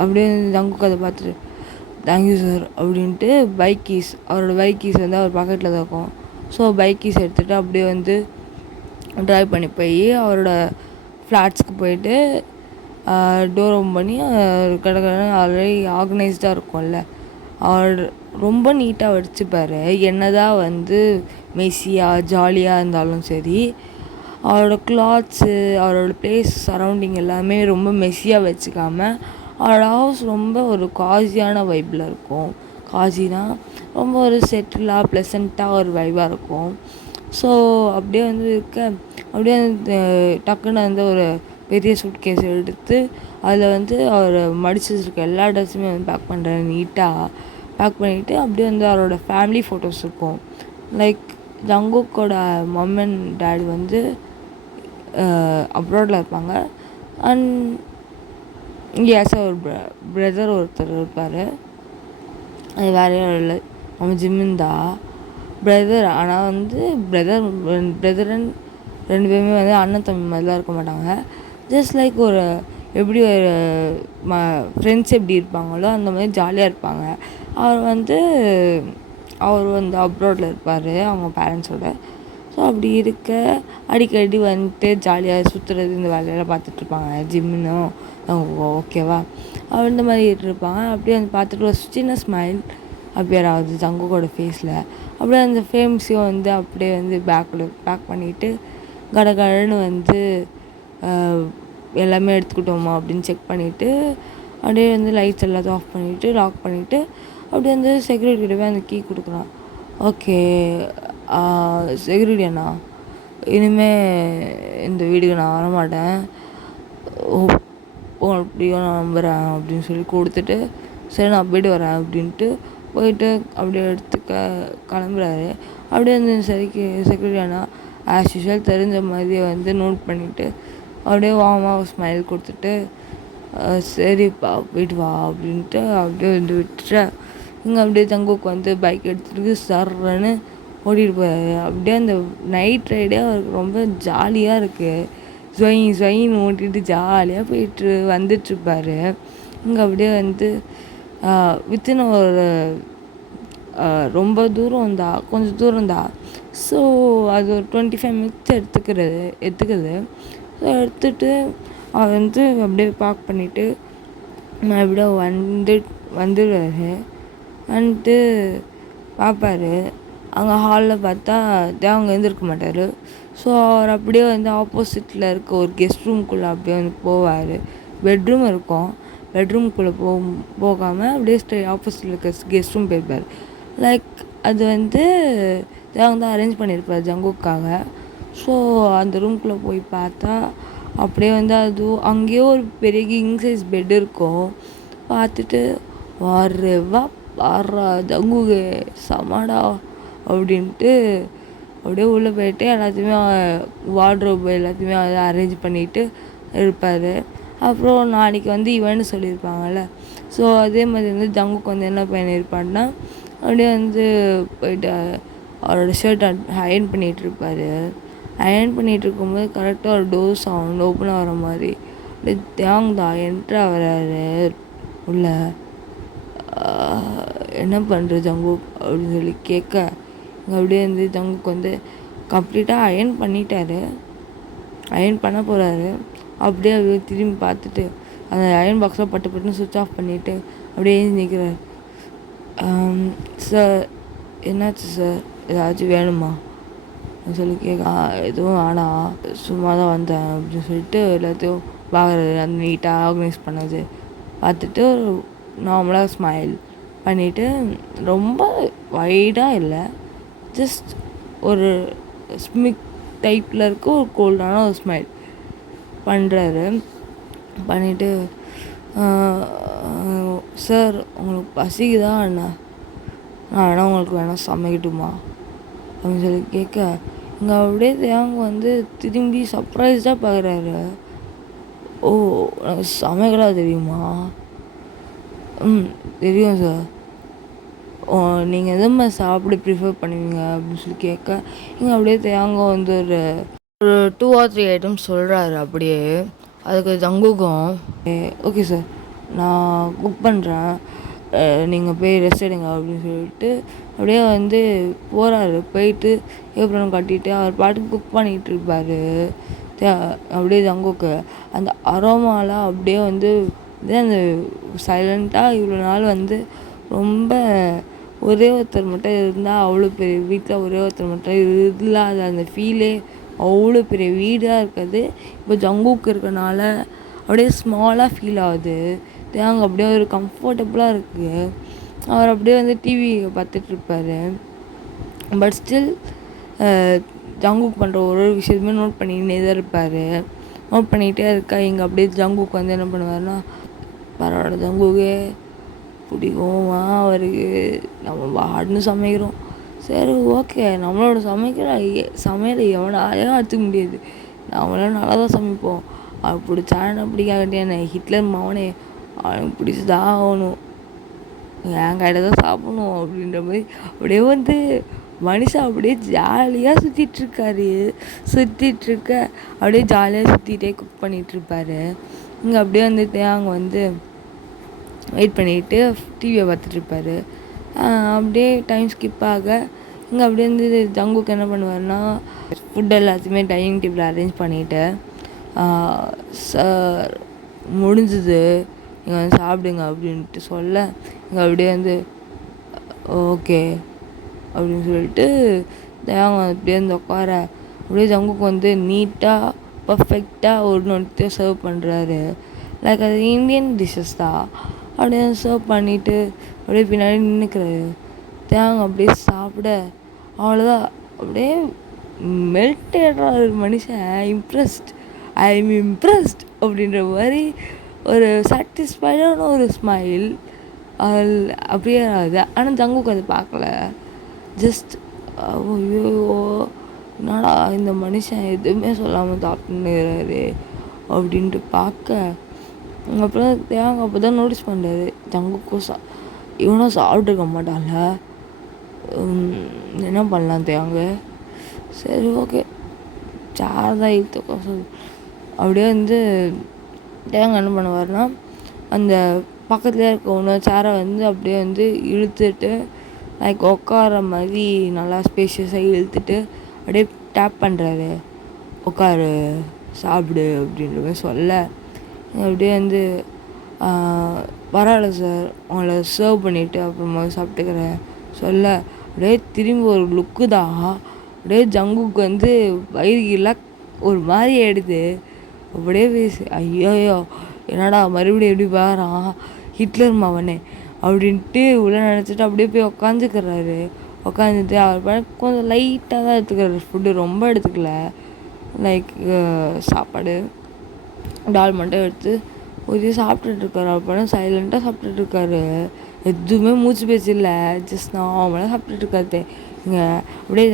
அப்படியே ஜங்குக்கு அதை பார்த்துட்டு தேங்க்யூ சார் அப்படின்ட்டு பைக் கீஸ், அவரோட பைக் கீஸ் வந்து அவர் பாக்கெட்டில் தான் இருக்கும், ஸோ பைக் கீஸ் எடுத்துகிட்டு அப்படியே வந்து ட்ரைவ் பண்ணி போய் அவரோட ஃப்ளாட்ஸ்க்கு போயிட்டு டோர் ஓப்பன் பண்ணி கடற்கரை ஆல்ரெடி ஆர்கனைஸ்டாக இருக்கும்ல, அவர் ரொம்ப நீட்டாக வச்சுப்பார். என்ன தான் வந்து மெஸ்ஸியாக ஜாலியாக இருந்தாலும் சரி, அவரோட கிளாத்ஸு அவரோட பிளேஸ் சரௌண்டிங் எல்லாமே ரொம்ப மெஸ்ஸியாக வச்சுக்காமல் அவரோட ஹவுஸ் ரொம்ப ஒரு காஸியான வைப்பில் இருக்கும். காஸினா ரொம்ப ஒரு செட்டிலாக ப்ளசண்ட்டாக ஒரு வைப்பாக இருக்கும். ஸோ அப்படியே வந்து அப்படியே டக்குன்னு வந்து ஒரு பெரிய சூட்கேஸ் எடுத்து அதில் வந்து அவர் மடிச்சு வச்சுருக்க எல்லா ட்ரெஸ்ஸுமே வந்து பேக் பண்ணுறாரு. நீட்டாக பேக் பண்ணிவிட்டு அப்படியே வந்து அவரோட ஃபேமிலி ஃபோட்டோஸ் இருக்கும். லைக் ஜங்குக்கோட மம் அண்ட் டேட் வந்து அப்ராடில் இருப்பாங்க. அண்ட் ஒரு பிரதர் ஒருத்தர் இருப்பார், அது வேற யாரும் இல்லை, அவன் ஜிம்மிந்தா பிரதர். ஆனால் வந்து பிரதர் அண்ட் 2 பேருமே வந்து அண்ணன் தம்பி மாதிரிலாம் இருக்க மாட்டாங்க. ஜஸ்ட் லைக் ஒரு எப்படி ஒரு ஃப்ரெண்ட்ஸ் எப்படி இருப்பாங்களோ அந்த மாதிரி ஜாலியாக இருப்பாங்க. அவர் வந்து அப்ராடில் இருப்பார் அவங்க பேரண்ட்ஸோட. ஸோ அப்படி இருக்க அடிக்கடி வந்துட்டு ஜாலியாக சுற்றுறது இந்த வேலையெல்லாம் பார்த்துட்ருப்பாங்க. ஜிம்முன்னும் ஓகேவா அவர் இந்த மாதிரி இருப்பாங்க. அப்படியே வந்து பார்த்துட்டு ஒரு சின்ன ஸ்மைல் அப்பியர் ஆகுது ஜங்குக்கோட ஃபேஸில். அப்படியே அந்த ஃபேம்ஸையும் வந்து அப்படியே வந்து பேக் பண்ணிவிட்டு கடகடன்னு வந்து எல்லாமே எடுத்துக்கிட்டோமா அப்படின்னு செக் பண்ணிவிட்டு அப்படியே வந்து லைட்ஸ் எல்லாத்தையும் ஆஃப் பண்ணிவிட்டு லாக் பண்ணிவிட்டு அப்படியே வந்து செக்யூரிட்டிகிட்ட போய் அந்த கீ கொடுக்குறான். ஓகே செக்யூரிட்டி அண்ணா, இனிமேல் இந்த வீட்டுக்கு நான் வரமாட்டேன், அப்படியும் நான் நம்புகிறேன் அப்படின்னு சொல்லி கொடுத்துட்டு சரி நான் போய்ட்டு வரேன் அப்படின்ட்டு போயிட்டு அப்படியே கிளம்புறாரு. அப்படியே வந்து செக்யூரிட்டி அண்ணா ஆஸ் யூஷுவல் தெரிஞ்ச மாதிரியே வந்து நோட் பண்ணிவிட்டு அப்படியே வாமாக ஸ்மைல் கொடுத்துட்டு சரிப்பா போய்ட்டு வா அப்படின்ட்டு அப்படியே வந்து விட்டுட்டேன். இங்கே அப்படியே ஜங்குக்கு வந்து பைக் எடுத்துகிட்டு சர்றன்னு ஓட்டிகிட்டு போயாரு. அப்படியே அந்த நைட் ரைடே அவருக்கு ரொம்ப ஜாலியாக இருக்குது. ஸ்வைன்னு ஓட்டிகிட்டு ஜாலியாக போயிட்டு வந்துட்டுருப்பார். இங்கே அப்படியே வந்து வித்தின் ஒரு ரொம்ப தூரம் தான், கொஞ்சம் தூரம் தான். ஸோ அது ஒரு 25 minutes எடுத்துக்குது. ஸோ எடுத்துகிட்டு அவர் வந்து அப்படியே பார்க் பண்ணிவிட்டு மறுபடியும் வந்துடுவார். வந்துட்டு பார்ப்பார். அங்கே ஹாலில் பார்த்தா அவங்க எழுந்திருக்க மாட்டார். ஸோ அவர் அப்படியே வந்து ஆப்போசிட்டில் இருக்க ஒரு கெஸ்ட் ரூம்குள்ளே அப்படியே வந்து போவார். பெட்ரூம் இருக்கும். பெட்ரூம்குள்ளே போகாமல் அப்படியே ஆப்போசிட்டில் இருக்க கெஸ்ட் ரூம் போயிருப்பார். லைக் அது வந்து தேவங்க தான் அரேஞ்ச் பண்ணியிருப்பார் ஜங்குக்காக. ஸோ அந்த ரூம்குள்ளே போய் பார்த்தா அப்படியே வந்து அதுவும் அங்கேயே ஒரு பெரிய கிங் சைஸ் பெட் இருக்கும். பார்த்துட்டு வாரேவா வாரா ஜங்குகே சமாடா அப்படின்ட்டு அப்படியே உள்ளே போயிட்டு எல்லாத்தையுமே வார்ட்ரோப் எல்லாத்தையுமே அரேஞ்ச் பண்ணிவிட்டு இருப்பார். அப்புறம் நாளைக்கு வந்து இவன்னு சொல்லியிருப்பாங்கள்ல. ஸோ அதே மாதிரி வந்து ஜங்குக்கு வந்து என்ன பண்ணியிருப்பான்னா அப்படியே வந்து போயிட்டு அவரோட ஷர்ட் அயர்ன் பண்ணிகிட்ருப்பார். அயர்ன் பண்ணிகிட்டு இருக்கும்போது கரெக்டாக ஒரு டோர் சவுண்ட் ஓப்பன் ஆகிற மாதிரி அப்படியே தேங்தா என்ட்ரு ஆகிறாரு உள்ள. என்ன பண்ணுற ஜங்கு அப்படின்னு சொல்லி கேட்க அப்படியே வந்து ஜங்குக்கு வந்து கம்ப்ளீட்டாக அயர்ன் பண்ணிட்டாரு. அயர்ன் பண்ண போகிறாரு. அப்படியே திரும்பி பார்த்துட்டு அந்த அயர்ன் பாக்ஸில் பட்டுன்னு சுவிட்ச் ஆஃப் பண்ணிவிட்டு அப்படியே நிற்கிறார். சார் என்னாச்சு சார், ஏதாச்சும் வேணுமா சொல்லி கேட்க எதுவும் வேணாம், சும்மா தான் வந்தேன் அப்படின்னு சொல்லிட்டு எல்லாத்தையும் பார்க்குறது அந்த நீட்டாக ஆர்கனைஸ் பண்ணது பார்த்துட்டு நார்மலாக ஸ்மைல் பண்ணிவிட்டு ரொம்ப வைடாக இல்லை, ஜஸ்ட் ஒரு ஸ்மிக் டைப்பில் இருக்க ஒரு கோல்டான ஒரு ஸ்மைல் பண்ணுறாரு. பண்ணிவிட்டு சார் உங்களுக்கு பசிக்குதா என்ன, நான் வேணா உங்களுக்கு வேணால் சமைக்கட்டுமா அப்படின்னு சொல்லி கேட்க இங்கே அப்படியே தேவங்க வந்து திரும்பி சர்ப்ரைஸ்டாக பார்க்குறாரு. ஓ எனக்கு சமைக்கலாம் தெரியுமா? தெரியும் சார். நீங்கள் எது மாதிரி சாப்பிட ப்ரிஃபர் பண்ணுவீங்க அப்படின்னு சொல்லி கேட்க இங்கே அப்படியே தேவங்க வந்து ஒரு 2 or 3 ஐட்டம்ஸ் சொல்கிறாரு. அப்படியே அதுக்கு ஜங்குக்கும் ஓகே சார் நான் குக் பண்ணுறேன், நீங்கள் போய் ரெஸ்ட் எடுங்க அப்படின்னு சொல்லிட்டு அப்படியே வந்து போகிறாரு. போயிட்டு ஏப்ரன் கட்டிட்டு அவர் பாட்டுக்கு குக் பண்ணிகிட்டு இருப்பார். அப்படியே ஜங்குக்கு அந்த அரோமாலாம் அப்படியே வந்து அந்த சைலண்ட்டாக இவ்வளோ நாள் வந்து ரொம்ப ஒரே ஒருத்தர் மட்டும் இருந்தால் அவ்வளோ பெரிய வீட்டில் ஒரே ஒருத்தர் மட்டும் இல்லாத அந்த ஃபீலே அவ்வளோ பெரிய வீடாக இருக்கிறது இப்போ ஜங்குக்கு இருக்கனால அப்படியே ஸ்மாலாக ஃபீல் ஆகுது. தேங்க அப்படியே ஒரு கம்ஃபர்டபுளாக இருக்குது. அவர் அப்படியே வந்து டிவி பார்த்துட்ருப்பார். பட் ஸ்டில் ஜங்குக் பண்ணுற ஒரு விஷயத்துமே நோட் பண்ணிக்கிட்டே தான் இருப்பார். நோட் பண்ணிகிட்டே இருக்கா இங்கே அப்படியே ஜங்குக் வந்து என்ன பண்ணுவார்னா, பரவாயில்ல ஜங்குக்கே பிடிக்குமா அவருக்கு, நம்ம வாடுன்னு சமைக்கிறோம், சரி ஓகே நம்மளோட சமையலை எவனாலையும் அடிச்சுக்க முடியாது, நம்மளாம் நல்லா தான் சமைப்போம், அவன் பிடிச்சான பிடிக்காட்டியான ஹிட்லர் மவனே அவனுக்கு பிடிச்சதான் ஆகணும், என் கையில் தான் சாப்பிடணும் அப்படின்ற மாதிரி அப்படியே வந்து மனுஷன் அப்படியே ஜாலியாக சுற்றிட்டுருக்க அப்படியே ஜாலியாக சுற்றிட்டே குக் பண்ணிகிட்ருப்பாரு. இங்கே அப்படியே வந்துட்டு அங்கே வந்து வெயிட் பண்ணிவிட்டு டிவியை பார்த்துட்ருப்பாரு. அப்படியே டைம் ஸ்கிப் ஆக இங்கே அப்படியே வந்து ஜங்குக்கு என்ன பண்ணுவார்னா ஃபுட் எல்லாத்தையுமே டைனிங் டேபிள் அரேஞ்ச் பண்ணிவிட்டு சார் முடிஞ்சுது நீங்கள் வந்து சாப்பிடுங்க அப்படின்ட்டு சொல்ல இங்கே அப்படியே வந்து ஓகே அப்படின்னு சொல்லிட்டு தேவங்க அப்படியே வந்து உட்கார அப்படியே ஜங்குக்கு வந்து நீட்டாக பர்ஃபெக்டாக ஒன்று சர்வ் பண்ணுறாரு. லைக் அது இந்தியன் டிஷ்ஷஸ் தான். அப்படியே சர்வ் பண்ணிவிட்டு அப்படியே பின்னாடி நின்றுக்கிறாரு. தேவங்க அப்படியே சாப்பிட அவ்வளோதான் அப்படியே மெல்டேடுறாரு மனுஷன். ஐ எம் இம்ப்ரெஸ்ட் அப்படின்ற மாதிரி ஒரு சாட்டிஸ்ஃபைடான ஒரு ஸ்மைல் அப்படியே ஆகுது. ஆனால் ஜங்குக்கு அது பார்க்கல. ஜஸ்ட் ஐயோ என்னடா இந்த மனுஷன் எதுவுமே சொல்லாமல் சாப்பிட்டுன்னுறாரு அப்படின்ட்டு பார்க்க அப்புறம் தேவங்க அப்போ தான் நோட்டீஸ் பண்ணுறாரு ஜங்குக்கும் இவனும் சாப்பிட்ருக்க மாட்டான்ல, என்ன பண்ணலாம் தேவங்க, சரி ஓகே சாரதா இழுத்துக்கோ அப்படியே வந்து தேவங்க என்ன பண்ணுவார்னா அந்த பக்கத்துலேயே இருக்க இன்னொரு சேரை வந்து அப்படியே வந்து இழுத்துட்டு லைக் உட்கார மாதிரி நல்லா ஸ்பேஷியஸாக இழுத்துட்டு அப்படியே டேப் பண்ணுறாரு, உட்காரு சாப்பிடு அப்படின்ற மாதிரி சொல்ல அப்படியே வந்து பரவாயில்ல சார் உங்களை சர்வ் பண்ணிவிட்டு அப்புறமா சாப்பிட்டுக்கிறேன் சொல்ல அப்படியே திரும்பி ஒரு லுக்கு தான். அப்படியே ஜங்குக்கு வந்து வயிறுலாம் ஒரு மாதிரி ஆகிடுது. அப்படியே பேசு ஐயோயோ என்னடா மறுபடியும் எப்படி பாரான் ஹிட்லர் மவனே அப்படின்ட்டு உள்ள நினச்சிட்டு அப்படியே போய் உக்காந்துக்கிறாரு. உக்காந்துட்டு அவர் கொஞ்சம் லைட்டாக தான் எடுத்துக்கிறாரு, ஃபுட்டு ரொம்ப எடுத்துக்கல. லைக் சாப்பாடு டால் மட்டும் எடுத்து ஊற்றி சாப்பிட்டுட்ருக்காரு. அவர் படம் சைலண்ட்டாக சாப்பிட்டுட்ருக்காரு. எதுவுமே மூச்சு பேச்சு இல்லை, ஜஸ்ட் நார்மலாக சாப்பிட்டுட்ருக்காரு. இங்கே அப்படியே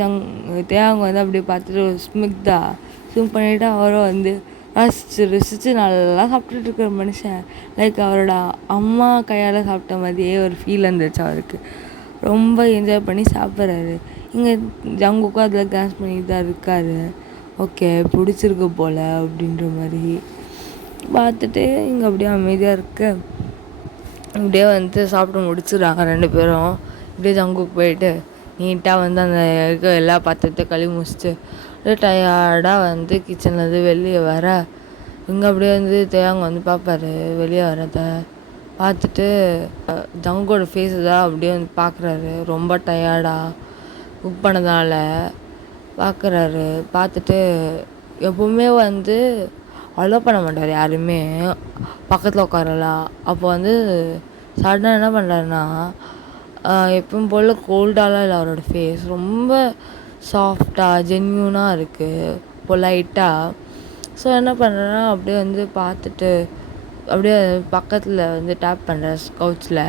தேவாங்க வந்து அப்படியே பார்த்துட்டு ஸ்மிக்தா ஸ்விம் பண்ணிவிட்டு அவரும் வந்து ரசித்து நல்லா சாப்பிட்டுட்ருக்குற மனுஷன். லைக் அவரோட அம்மா கையால் சாப்பிட்ட மாதிரியே ஒரு ஃபீல் வந்துச்சு அவருக்கு. ரொம்ப என்ஜாய் பண்ணி சாப்பிட்றாரு. இங்கே ஜங்குக்கும் அதில் டான்ஸ் பண்ணிட்டு தான் இருக்காரு. ஓகே பிடிச்சிருக்கு போல் அப்படின்ற மாதிரி பார்த்துட்டு இங்கே அப்படியே அமைதியாக இருக்க இப்படியே வந்து சாப்பிட்டு முடிச்சிடுறாங்க 2 பேரும். இப்படியே ஜங்குக்கு போயிட்டு நீட்டாக வந்து அந்த இருக்க எல்லா பாத்திரத்தையும் கழுவி முடிச்சுட்டு அப்படியே டயர்டாக வந்து கிச்சன்லேருந்து வெளியே வர இங்கே அப்படியே வந்து தேவாங்க வந்து பார்ப்பாரு. வெளியே வரத பார்த்துட்டு ஜங்கோட ஃபேஸை தான் அப்படியே வந்து பார்க்குறாரு. ரொம்ப டயர்டாக குக் பண்ணதால பார்க்குறாரு. பார்த்துட்டு எப்போவுமே வந்து அலோவ் பண்ண மாட்டார் யாருமே பக்கத்தில் உட்காரலாம். அப்போ வந்து சடனாக என்ன பண்ணுறாருன்னா எப்பவும் போல் கோல்டாலாம் இல்லை, அவரோட ஃபேஸ் ரொம்ப சாஃப்டாக ஜென்யூனாக இருக்குது, பொலைட்டாக. ஸோ என்ன பண்ணுறேன்னா அப்படியே வந்து பார்த்துட்டு அப்படியே பக்கத்தில் வந்து டேப் பண்ணுறாரு கவுச்சில்.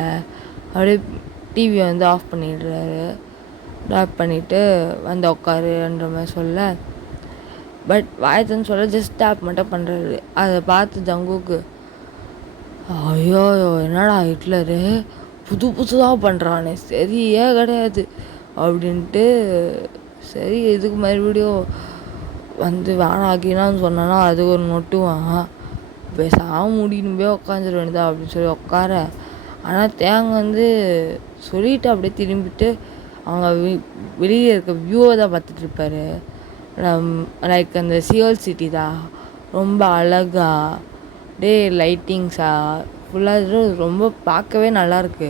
அப்படியே டிவியை வந்து ஆஃப் பண்ணிடுறாரு. டேப் பண்ணிவிட்டு வந்து உட்காருன்ற மாதிரி சொல்ல பட் வாயத்தன்னு சொல்ல ஜஸ்ட் டேப் மட்டும் பண்ணுறாரு. அதை பார்த்து ஜங்குக்கு ஐயோ என்னடா ஹிட்லரு புதுசாக பண்ணுறானே சரியே கிடையாது அப்படின்ட்டு சரி இதுக்கு மறுபடியும் வந்து வேணாக்கினான்னு சொன்னான்னா அது ஒரு நொட்டுவான் பேசாமல் முடிக்கணும் போய் உட்காந்துட வேண்டியதா அப்படின்னு சொல்லி உட்கார. ஆனால் தேங்க வந்து சொல்லிவிட்டு அப்படியே திரும்பிட்டு அவங்க வெளியே இருக்க வியூவை தான் பார்த்துட்ருப்பாரு. லைக் அந்த சியோல் சிட்டி தான் ரொம்ப அழகா டே லைட்டிங்ஸாக ஃபுல்லாக ரொம்ப பார்க்கவே நல்லாயிருக்கு.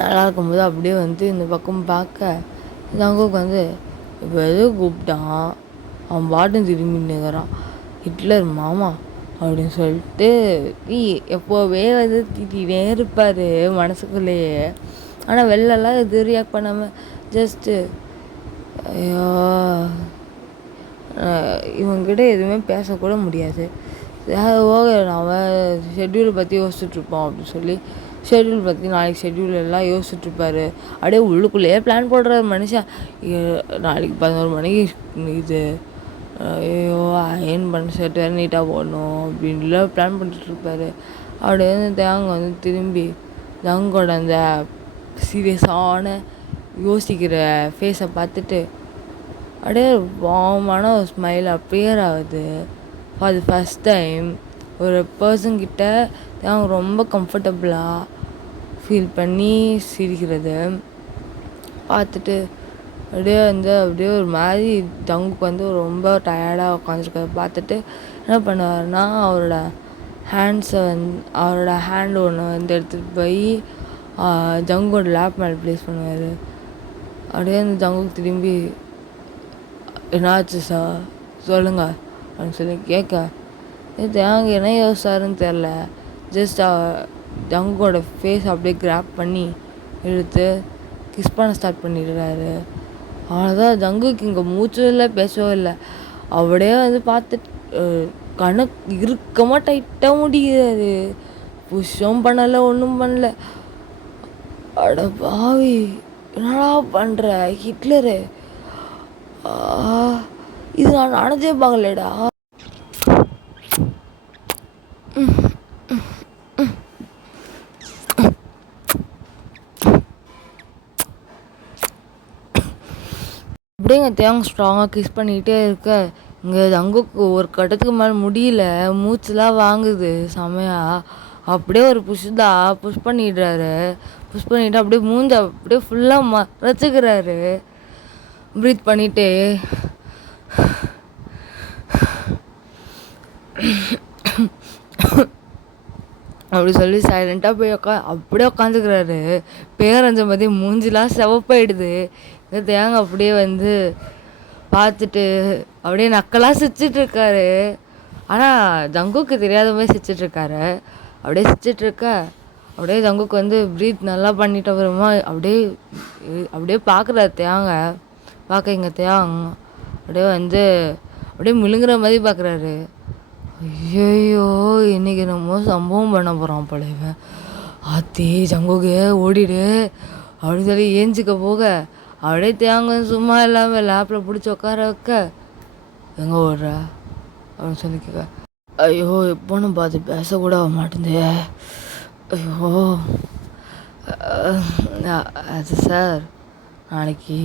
நல்லா இருக்கும்போது அப்படியே வந்து இந்த பக்கம் பார்க்க ஜங்குக்கு வந்து இப்போ எதுவும் கூப்பிட்டான் அவன் பாட்டும் திரும்பி நிற்கிறான் ஹிட்லர் மாமா அப்படின்னு சொல்லிட்டு எப்போவே வந்து திட்டிகிட்டே இருப்பார் மனசுக்குள்ளேயே. ஆனால் வெளிலலாம் எது ரியாக்ட் பண்ணாமல் ஜஸ்ட்டு ஐயோ இவங்ககிட்ட எதுவுமே பேசக்கூட முடியாது. ஓகே அவன் ஷெட்யூலை பற்றி யோசிச்சுட்ருப்போம் அப்படின்னு சொல்லி ஷெட்யூல் பற்றி நாளைக்கு ஷெட்யூல் எல்லாம் யோசிச்சுட்ருப்பாரு. அப்படியே உள்ளுக்குள்ளேயே பிளான் போடுறாரு மனுஷன். நாளைக்கு 11 மணிக்கு இது ஐயோ அயன் பண்ண ஷர்ட் வேறு நீட்டாக போடணும் அப்படின்லாம் பிளான் பண்ணிட்டுருப்பாரு. அப்படியே வந்து தேங்க வந்து திரும்பி ஜங்கோட அந்த சீரியஸான யோசிக்கிற ஃபேஸை பார்த்துட்டு அப்படியே வார்மான ஒரு ஸ்மைல் அப்பியர் ஆகுது. ஃபார் தி ஃபஸ்ட் டைம் ஒரு பர்சன்கிட்ட அவங்க ரொம்ப கம்ஃபர்டபுளாக ஃபீல் பண்ணி சிரிக்கிறது பார்த்துட்டு அப்படியே ஒரு மாதிரி ஜங்குக்கு வந்து ரொம்ப டயர்டாக உட்காந்துருக்கிறத பார்த்துட்டு என்ன பண்ணுவார்னா அவரோட ஹேண்ட் ஒன்று வந்து எடுத்துகிட்டு போய் ஜங்கோட லேப் மேலே ப்ளேஸ் பண்ணுவார். அப்படியே அந்த ஜங்குக்கு திரும்பி என்னாச்சு சார் சொல்லுங்க அப்படின்னு சொல்லி கேட்க தேங்க என்ன யோசிச்சாருன்னு தெரில. ஜஸ்ட் ஜங்கோட ஃபேஸ் அப்படியே கிராப் பண்ணி எடுத்து கிஸ் பண்ண ஸ்டார்ட் பண்ணிடுறாரு. அவ்வளோதான். ஜங்குக்கு இங்கே மூச்சும் இல்லை பேசவும் இல்லை. அப்படியே வந்து பார்த்துட்டு கணக்கு இறுக்கமாக டைட்டாக முடிகிறாரு. புஷ்ஷும் பண்ணலை ஒன்றும் பண்ணல. அட பாவி என்னடா பண்ணுற ஹிட்லரு இது நான் நடந்தே பார்க்கலடா. அப்படியே எங்கள் தேங்க ஸ்ட்ராங்காக கிஸ் பண்ணிக்கிட்டே இருக்க இங்கே ஜங்குக்கு ஒரு கட்டத்துக்கு மேலே முடியல, மூச்சுலாம் வாங்குது செமையாக. அப்படியே ஒரு புஷ் பண்ணிடுறாரு. புஷ் பண்ணிவிட்டு அப்படியே மூஞ்ச அப்படியே ஃபுல்லாக மறைச்சிக்கிறாரு. ப்ரீத் பண்ணிவிட்டு அப்படி சொல்லி சைலண்ட்டாக போய் அப்படியே உட்காந்துக்கிறாரு. பேரஞ்ச மாதிரி மூஞ்சிலாம் சிவப்பாயிடுது. இந்த தேங்காய் அப்படியே வந்து பார்த்துட்டு அப்படியே நக்கலாக சிரிச்சிட்ருக்காரு. ஆனால் ஜங்குக்கு தெரியாத மாதிரி சிரிச்சிட்ருக்காரு. அப்படியே சிரிச்சிட்ருக்க அப்படியே ஜங்குக்கு வந்து ப்ரீத் நல்லா பண்ணிட்ட அப்புறமா அப்படியே அப்படியே பார்க்குறாரு தேங்காய். பார்க்க இங்கே தேங்க அப்படியே வந்து அப்படியே முழுங்குற மாதிரி பார்க்குறாரு. ஐயோ இன்னைக்கு என்னமோ சம்பவம் பண்ண போகிறான் போல இவன். ஆத்தி ஜங்குக்கு ஓடிடு அப்படின்னு சொல்லி ஏஞ்சிக்க போக அப்படியே தேங்க சும்மா இல்லாமல் லேப்பில் பிடிச்சி உட்கார வைக்க, எங்கே ஓடுற அப்படின்னு சொல்லி கேட்க, ஐயோ எப்போன்னு பார்த்து பேசக்கூட மாட்டேந்தே. ஐயோ அது சார் நாளைக்கு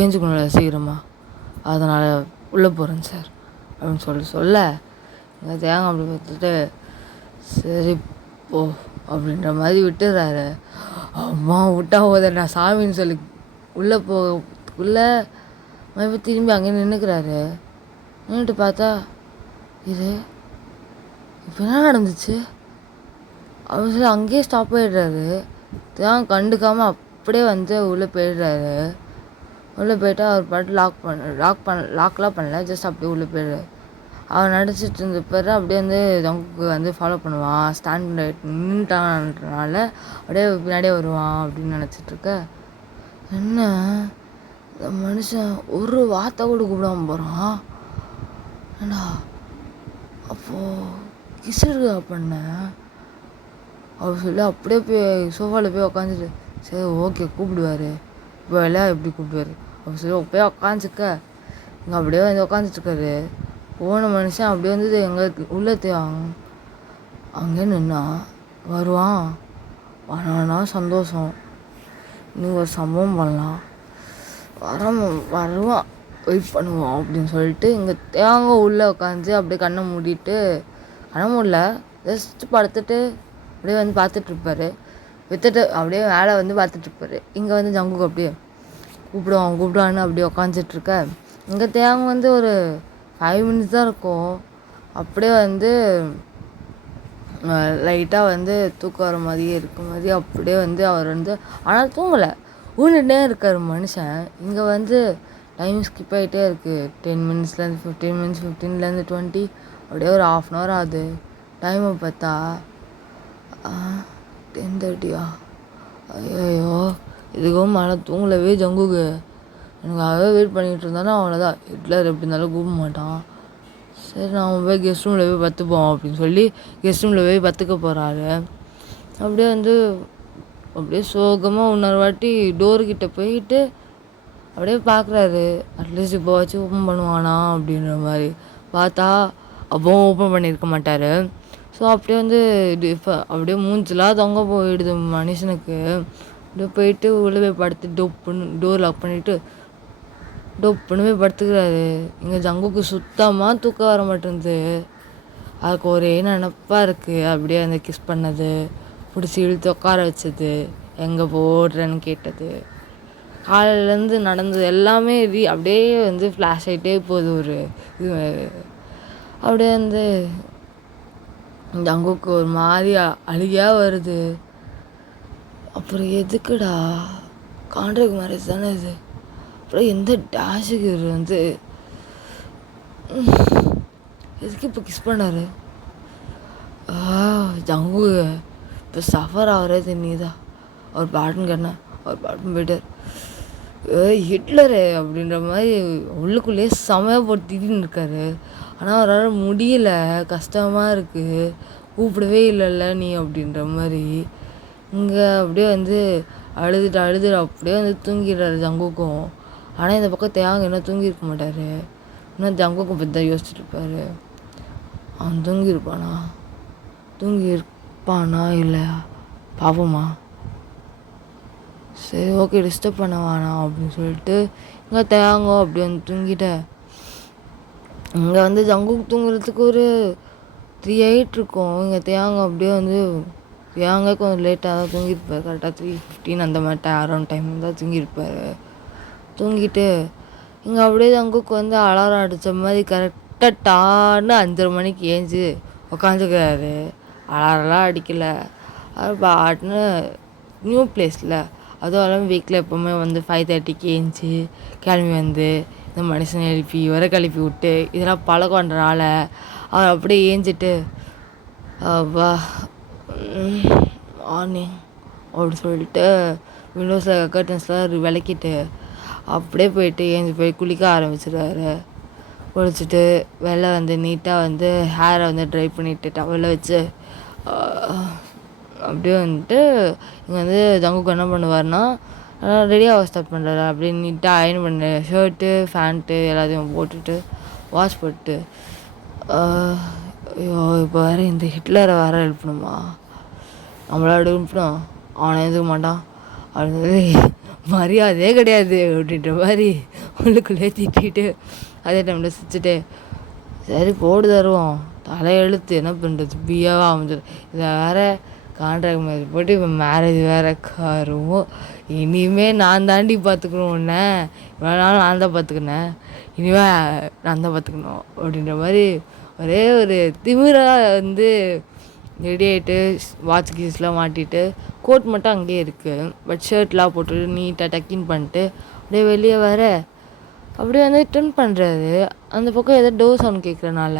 ஏஞ்சிக்கணும்ல சீக்கிரமா, அதனால் உள்ளே போகிறேன் சார் அப்படின்னு சொல்ல எங்கள் தேங்காய் அப்படி பார்த்துட்டு சரி போ அப்படின்ற மாதிரி விட்டுறாரு. அம்மா விட்டா போத நான் சாமின்னு சொல்லி உள்ளே போகக்குள்ளே இப்போ திரும்பி அங்கே நின்றுக்கிறாரு. நின்றுட்டு பார்த்தா இது இப்போ என்ன நடந்துச்சு அப்படின்னு சொல்லி அங்கேயே ஸ்டாப் ஆகிடுறாரு. தேங்காய் கண்டுக்காமல் அப்படியே வந்து உள்ளே போயிடுறாரு. உள்ளே போய்ட்டு அவர் பாட்டு லாக்லாம் பண்ணல, ஜஸ்ட் அப்படியே உள்ளே போயிடுறாரு. அவன் நடிச்சிட்டு இருந்த பேர் அப்படியே வந்து ஜங்குக்கு வந்து ஃபாலோ பண்ணுவான். ஸ்டாண்ட் நின்றுட்டான்றனால அப்படியே பின்னாடியே வருவான் அப்படின்னு நினச்சிட்ருக்க, என்ன இந்த மனுஷன் ஒரு வார்த்தை கூட கூப்பிடாம போகிறான். ஏண்டா அப்போது கிசுருக்கா பண்ண அவர் சொல்லி அப்படியே போய் சோஃபாவில் போய் உக்காந்துட்டு, சரி ஓகே கூப்பிடுவார் இப்போ எல்லாம் எப்படி கூப்பிடுவார் அப்படி சொல்லி போய் உக்காந்துக்க இங்கே அப்படியே வந்து உக்காந்துட்ருக்காரு. போன மனுஷன் அப்படியே வந்து எங்கே உள்ளே அங்கே நின்னா வருவான். வரானா சந்தோஷம், நீங்கள் ஒரு சம்பவம் பண்ணலாம், வருவான் வெயிட் பண்ணுவான் அப்படின்னு சொல்லிட்டு இங்கே தேங்காய் உள்ளே உட்காந்து அப்படியே கண்ணை மூடிட்டு, கண்ணை மூடல ஜஸ்ட் படுத்துட்டு அப்படியே வந்து பார்த்துட்ருப்பாரு. வித்துட்டு அப்படியே மேலே வந்து பார்த்துட்ருப்பாரு. இங்கே வந்து ஜங்குக்கு அப்படியே கூப்பிடுவான்னு அப்படியே உக்காந்துட்ருக்க, இங்கே தேங்காய் வந்து ஒரு 5 மினிட்ஸ் தான் இருக்கும். அப்படியே வந்து லைட்டாக வந்து தூக்கம் வர மாதிரியே இருக்க மாதிரி அப்படியே வந்து அவர் வந்து ஆனால் தூங்கலை, ஊனிட்டே இருக்கார் மனுஷன். இங்கே வந்து டைம் ஸ்கிப் ஆகிட்டே இருக்குது. 10 மினிட்ஸ்லேருந்து 15 மினிட்ஸ், 15லேருந்து 20, அப்படியே ஒரு 1/2 hour ஆகுது. டைமை பார்த்தா 10:30. ஐயோ இதுக்கும் மேலே தூங்கலவே ஜங்குக்கு. எனக்கு அவே வெயிட் பண்ணிகிட்டு இருந்தானே அவ்வளோதான், ஹிட்லர் எப்படி இருந்தாலும் கூப்பிட மாட்டான். சரி நான் போய் கெஸ்ட் ரூமில் போய் பத்துப்போம் அப்படின்னு சொல்லி கெஸ்ட் ரூமில் போய் பத்துக்க போகிறாரு. அப்படியே வந்து அப்படியே சோகமாக இன்னொரு வாட்டி டோர்கிட்ட போயிட்டு அப்படியே பார்க்குறாரு. அட்லீஸ்ட் இப்போ வச்சு ஓப்பன் பண்ணுவானா அப்படின்ற மாதிரி பார்த்தா அப்போவும் ஓப்பன் பண்ணியிருக்க மாட்டார். ஸோ அப்படியே வந்து அப்படியே மூஞ்சிலாம் தொங்க போயிடுது மனுஷனுக்கு. அப்படியே போயிட்டு உள்ளே போய் படுத்து டோர் லாக் பண்ணிவிட்டு டொப்புன்னு போய் படுத்துக்கிறாரு. இங்கே ஜங்குக்கு சுத்தமாக தூக்கம் வர மாட்டேங்குது. அதுக்கு ஒரே நினப்பாக இருக்குது. அப்படியே அந்த கிஸ் பண்ணது, பிடிச்சி இழுத்து உட்கார வச்சது, எங்கே போடுறேன்னு கேட்டது, காலையிலேருந்து நடந்தது எல்லாமே அப்படியே வந்து ஃப்ளாஷ் ஆகிட்டே போகுது. ஒரு இது அப்படியே வந்து ஜங்குக்கு ஒரு மாதிரி அழுகையாக வருது. அப்புறம் எதுக்குடா கான்ட்ராக்ட் மேரேஜ் தானே இது, அப்புறம் எந்த டேஷுக்கு வந்து எதுக்கு இப்போ கிஸ் பண்ணார். ஜங்கு இப்போ சஃபர் ஆகிறே தெரியுதா. அவர் பாட்டுன்னு கேட்டேன், அவர் பாட்டுன்னு போயிட்டார். ஹிட்லரு அப்படின்ற மாதிரி உள்ளுக்குள்ளேயே செமையாக போட்டு திட்டின்னு இருக்காரு. ஆனால் அவரால் முடியல, கஷ்டமாக இருக்குது, கூப்பிடவே இல்லைல்ல நீ அப்படின்ற மாதிரி. இங்கே அப்படியே வந்து அழுதுட்டு அப்படியே வந்து தூங்கிடுறாரு ஜங்குக்கும். ஆனால் இந்த பக்கம் தேங்க இன்னும் தூங்கியிருக்க மாட்டார். இன்னும் ஜங்குக்கும் பற்றி தான் யோசிச்சுட்டு இருப்பார். அவன் தூங்கியிருப்பானா இல்லையா பாவமா, சரி ஓகே டிஸ்டர்ப் பண்ண வேணாம் அப்படின்னு சொல்லிட்டு இங்கே தேங்கோ அப்படி வந்து தூங்கிட்டேன். இங்கே வந்து ஜங்குக்கு தூங்குறதுக்கு ஒரு 3:08 இருக்கும். இங்கே தேங்க அப்படியே வந்து தேங்க கொஞ்சம் லேட்டாக தான் தூங்கியிருப்பார். கரெக்டாக 3:15 அந்த மாதிரி அரௌண்ட் டைம் தான் தூங்கியிருப்பார். தூங்கிட்டு இங்கே அப்படியே ஜங்குக்கு வந்து அலாரம் அடித்த மாதிரி கரெக்டாக டான்னு 5:30 மணிக்கு ஏஞ்சி உக்காந்துக்கிறாரு. அலாரம்லாம் அடிக்கலை. அது பாட்டுன்னு நியூ பிளேஸில் அதுவும் இல்லாமல் வீக்கில் எப்போவுமே வந்து 5:30க்கு ஏஞ்சி கிளம்பி வந்து இந்த மனுஷனை எழுப்பி வர கிளப்பி விட்டு இதெல்லாம் பழக்கன்றனால அவர் அப்படியே ஏஞ்சிட்டு வா மார்னிங் அப்படி சொல்லிட்டு விண்டோஸில் கர்டன்ஸ்லாம் விளக்கிட்டு அப்படியே போயிட்டு ஏஞ்சி போய் குளிக்க ஆரம்பிச்சிடுவார். குளிச்சுட்டு வெளில வந்து நீட்டாக வந்து ஹேரை வந்து ட்ரை பண்ணிவிட்டு டவலில் வச்சு அப்படியே வந்துட்டு இங்கே வந்து ஜங்குக்கு என்ன பண்ணுவார்னா ரெடியாக ஸ்டார்ட் பண்ணுறாரு. அப்படியே நீட்டாக அயர்ன் பண்ணு ஷர்ட்டு ஃபேண்ட்டு எல்லாத்தையும் போட்டுட்டு வாஷ் போட்டு ஐயோ இப்போ வேறு இந்த ஹிட்லரை வேறு எழுப்பணுமா, நம்மளோட எழுப்பணும், அவனை எழுதுக்க மாட்டான் அப்படின்னு மரியாதையே கிடையாது அப்படின்ற மாதிரி உள்ளுக்குள்ளே திட்டிட்டு அதே டைமில் சிரிச்சுட்டு சரி போடு தருவோம் தலையெழுத்து என்ன பண்ணுறது பிஏவாக அமைஞ்சிடும். இதை வேறு கான்ட்ராக்ட் மேரேஜ் போட்டு இப்போ மேரேஜ் வேறு காரும் இனிமேல் நான் தாண்டி பார்த்துக்கணும் உன்னை இவ்வளோ நாள் நான் தான் பார்த்துக்கினேன் இனிமேல் நான் தான் பார்த்துக்கணும் அப்படின்ற மாதிரி ஒரே ஒரு திமிராக வந்து ரெடி ஆகிட்டு வாட்ச் கீஸ்லாம் மாட்டிட்டு கோட் மட்டும் அங்கேயே இருக்குது. பட் ஷர்ட்லாம் போட்டுட்டு நீட்டாக டக்கின் பண்ணிட்டு அப்படியே வெளியே வர அப்படியே வந்து டர்ன் பண்ணுறாரு. அந்த பக்கம் ஏதோ டோர் சவுண்ட் கேட்குறனால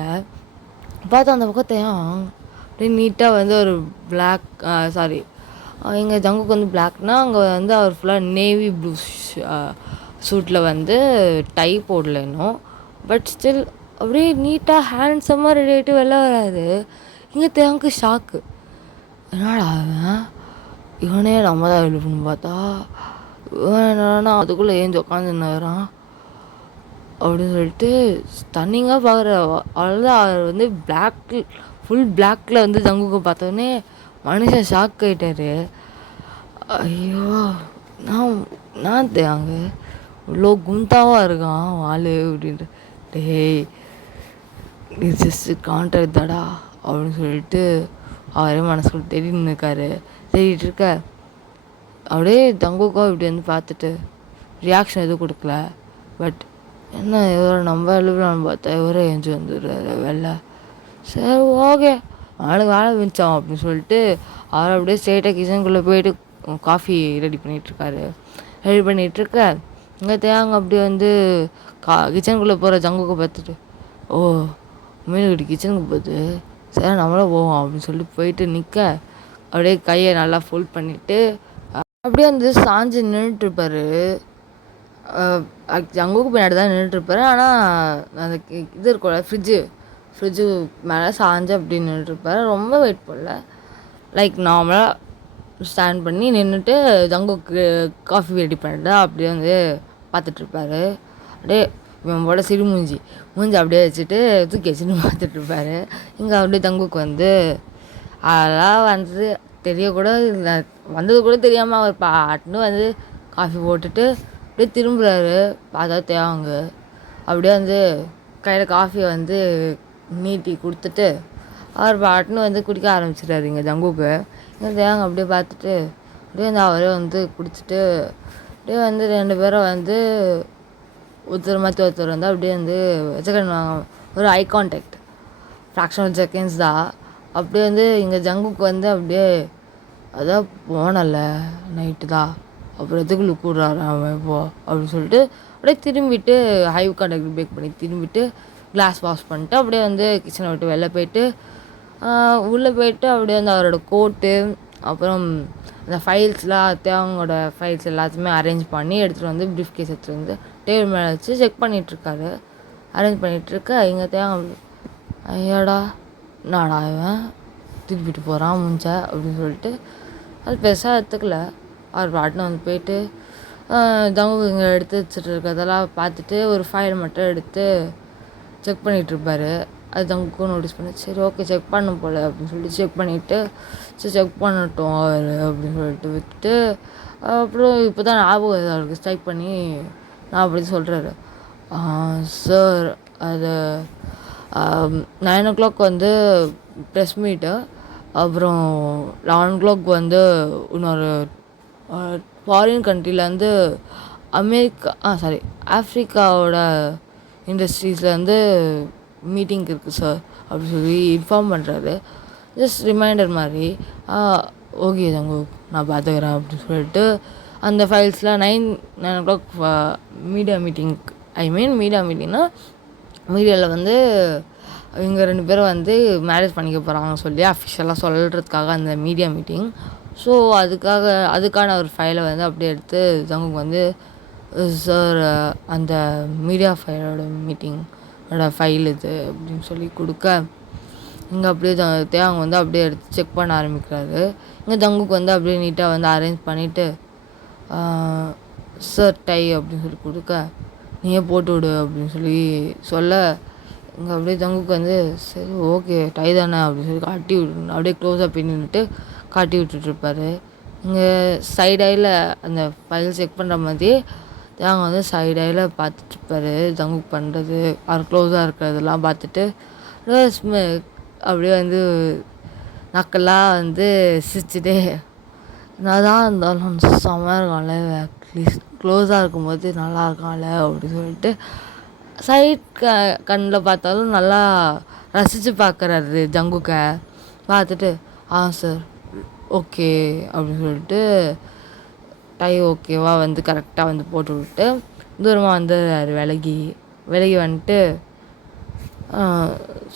பார்த்தா அந்த பக்கம் அப்படியே நீட்டாக வந்து ஒரு பிளாக் சாரி எங்கள் ஜங்குக்கு வந்து பிளாக்னால் அங்கே வந்து அவர் ஃபுல்லாக நேவி ப்ளூ சூட்டில் வந்து டை போடல இன்னும். பட் ஸ்டில் அப்படியே நீட்டாக ஹேண்ட்ஸமாக ரெடி ஆகிட்டு வெளில வராது. இங்கே தேங்க்கு ஷாக்கு, என்னடா அவன் இவனே நம்ம தான் எழுப்பணும்னு பார்த்தா இவன் என்னன்னா அதுக்குள்ளே ஏஞ்சி உட்காந்துருந்தான் அப்படின்னு சொல்லிட்டு ஸ்டன்னிங்காக பார்க்குற. அவ்வளோதான் அவர் வந்து பிளாக் ஃபுல் பிளாக்கில் வந்து ஜங்குக்கு பார்த்தோன்னே மனுஷன் ஷாக் ஆகிட்டார். ஐயோ நான் தேங்க இவ்வளோ குண்டாவாக இருக்கான் ஆள் அப்படின்ட்டு டேய் நீ ஜஸ்ட்டு கான்ட்ராக்ட் தாடா அப்படின்னு சொல்லிட்டு அவரே மனசுக்குள்ள தேடின்னு இருக்காரு. தேடிட்டு இருக்க அப்படியே தங்குக்கோ இப்படி வந்து பார்த்துட்டு ரியாக்ஷன் எதுவும் கொடுக்கல. பட் என்ன இவரை நம்ம எழுப்பலான்னு பார்த்தா இவரே எஞ்சி வந்துடுறாரு வெளில. சரி ஓகே அவனுக்கு வேலை மிச்சம் அப்படின்னு சொல்லிட்டு அவர் அப்படியே ஸ்ட்ரெயிட்டாக கிச்சனுக்குள்ளே போயிட்டு காஃபி ரெடி பண்ணிகிட்ருக்காரு. ரெடி பண்ணிகிட்ருக்க இங்கே தேங்க அப்படியே வந்து கிச்சனுக்குள்ளே போகிற ஜங்குக்கு பார்த்துட்டு ஓ மீனுக்கிட்ட கிச்சனுக்கு போகுது சரி நம்மளும் போவோம் அப்படின்னு சொல்லிட்டு போயிட்டு நிற்க அப்படியே கையை நல்லா ஃபோல்ட் பண்ணிவிட்டு அப்படியே வந்து சாஞ்சு நின்றுட்டுருப்பார். ஜங்குக்கு பின்னாடி தான் நின்றுட்டுருப்பார். ஆனால் அந்த இது இருக்கும்ல ஃப்ரிட்ஜு மேலே சாஞ்சு அப்படி நின்றுட்டுருப்பார். ரொம்ப வெயிட் பண்ணல, லைக் நார்மலாக ஸ்டாண்ட் பண்ணி நின்றுட்டு ஜங்குக்கு காஃபி ரெடி பண்ணிட்டு அப்படியே வந்து பார்த்துட்ருப்பாரு. அப்படியே இவன் போட சிறு மூஞ்சி அப்படியே வச்சுட்டு தூக்கி வச்சுன்னு பார்த்துட்ருப்பாரு. இங்கே அப்படியே ஜங்குக்கு வந்து அதெல்லாம் வந்து தெரியக்கூட வந்தது கூட தெரியாமல் அவர் பாட்டுன்னு வந்து காஃபி போட்டுட்டு அப்படியே திரும்புகிறாரு. பார்த்தா தேவாங்க அப்படியே வந்து கையில் காஃபியை வந்து நீட்டி கொடுத்துட்டு அவர் பாட்டுன்னு வந்து குடிக்க ஆரம்பிச்சிட்டாரு இங்கே ஜங்குக்கு. இங்கே தேவாங்க அப்படியே பார்த்துட்டு அப்படியே வந்து அவரே வந்து குடிச்சிட்டு அப்படியே வந்து 2 பேரும் வந்து ஒருத்தர் மாற்றி ஒருத்தர் வந்து அப்படியே வந்து வச்சுக்கணும் ஒரு eye contact fraction of seconds தான். அப்படியே வந்து இங்கே ஜங்குக்கு வந்து அப்படியே அதான் போனல நைட்டு தான் அப்புறம் எதுக்கு லுக் விட்றாரு அவன் இப்போ அப்படின்னு சொல்லிட்டு அப்படியே திரும்பிட்டு ஹை கான்டாக்ட் பிரேக் பண்ணி திரும்பிட்டு கிளாஸ் வாஷ் பண்ணிட்டு அப்படியே வந்து கிச்சனை விட்டு வெளில போயிட்டு உள்ளே போயிட்டு அப்படியே வந்து அவரோட கோட்டு அப்புறம் அந்த ஃபைல்ஸ்லாம் தேவங்களோட ஃபைல்ஸ் எல்லாத்தையுமே அரேஞ்ச் பண்ணி எடுத்துகிட்டு வந்து ப்ரீஃப் கேஸ் எடுத்துகிட்டு வந்து டேபிள் மேலே வச்சு செக் பண்ணிகிட்ருக்காரு. அரேஞ்ச் பண்ணிகிட்ருக்க இங்கே தேவை ஐயாடா நாடா இவன் திருப்பிட்டு போகிறான் முஞ்ச அப்படின்னு சொல்லிட்டு அது பெருசாக எடுத்துக்கல. அவர் பாட்டுன்னு வந்து போயிட்டு ஜங்கு இங்கே எடுத்து வச்சுட்டு இருக்கிறதெல்லாம் பார்த்துட்டு ஒரு ஃபைல் மட்டும் எடுத்து செக் பண்ணிகிட்ருப்பாரு. அது ஜங்குக்கும் நோட்டீஸ் பண்ணி சரி ஓகே செக் பண்ண போல அப்படின்னு சொல்லிட்டு செக் பண்ணிவிட்டு சரி செக் பண்ணட்டும் அவர் அப்படின்னு சொல்லிட்டு விட்டுட்டு அப்புறம் இப்போ தான் ஞாபகம் அவருக்கு ஸ்ட்ரைக் பண்ணி நான் அப்படி சொல்கிறாரு சார் அது 9 o'clock வந்து ப்ரெஸ் மீட்டு அப்புறம் 11 o'clock வந்து இன்னொரு ஃபாரின் கண்ட்ரிலேருந்து ஆஃப்ரிக்காவோட இண்டஸ்ட்ரீஸில் வந்து மீட்டிங் இருக்குது சார் அப்படின்னு சொல்லி இன்ஃபார்ம் பண்ணுறாரு. ஜஸ்ட் ரிமைண்டர் மாதிரி ஓகே தங்கு நான் பார்த்துக்கிறேன் அப்படின்னு சொல்லிட்டு அந்த ஃபைல்ஸ்லாம் 9 o'clock மீடியா மீட்டிங் மீடியா மீட்டிங்னா மீடியாவில் வந்து இவங்க 2 பேரும் வந்து மேரேஜ் பண்ணிக்க போகிறாங்கன்னு சொல்லி அஃபிஷியலாக சொல்கிறதுக்காக அந்த மீடியா மீட்டிங். ஸோ அதுக்கான ஒரு ஃபைலை வந்து அப்படியே எடுத்து ஜங்குக்கு வந்து சார் அந்த மீடியா ஃபைலோட மீட்டிங்கோட ஃபைல் இது அப்படின்னு சொல்லி கொடுக்க இங்கே அப்படியே தேவங்க வந்து அப்படியே எடுத்து செக் பண்ண ஆரம்பிக்கிறாரு. இங்கே ஜங்குக்கு வந்து அப்படியே நீட்டாக வந்து அரேஞ்ச் பண்ணிவிட்டு சார் டை அப்படின்னு சொல்லி கொடுக்க நீயே போட்டு விடு அப்படின்னு சொல்லி சொல்ல இங்கே அப்படியே ஜங்குக்கு வந்து சரி ஓகே டை தானே அப்படின்னு சொல்லி காட்டி விட்டு அப்படியே க்ளோஸாக பின்னிட்டு காட்டி விட்டுட்ருப்பாரு. இங்கே சைட் ஐயில் அந்த ஃபைல் செக் பண்ணுற மாதிரியே தேவங்க வந்து சைட் ஐயில் பார்த்துட்ருப்பாரு ஜங்குக்கு பண்ணுறது அவர் க்ளோஸாக இருக்கிறதெல்லாம் பார்த்துட்டு அப்படியே வந்து நக்கெல்லாம் வந்து சிரிச்சுட்டே நான் தான் இருந்தாலும் செம்மையாக இருக்கான்ல அட்லீஸ்ட் க்ளோஸாக இருக்கும்போது நல்லா இருக்கான்ல அப்படின்னு சொல்லிட்டு சைட் கண்ணில் பார்த்தாலும் நல்லா ரசித்து பார்க்குறாரு ஜங்குக்கை பார்த்துட்டு சார் ஓகே அப்படின்னு சொல்லிட்டு டை ஓகேவா வந்து கரெக்டாக வந்து போட்டு விட்டு தூரமாக வந்துடுறாரு விலகி வந்துட்டு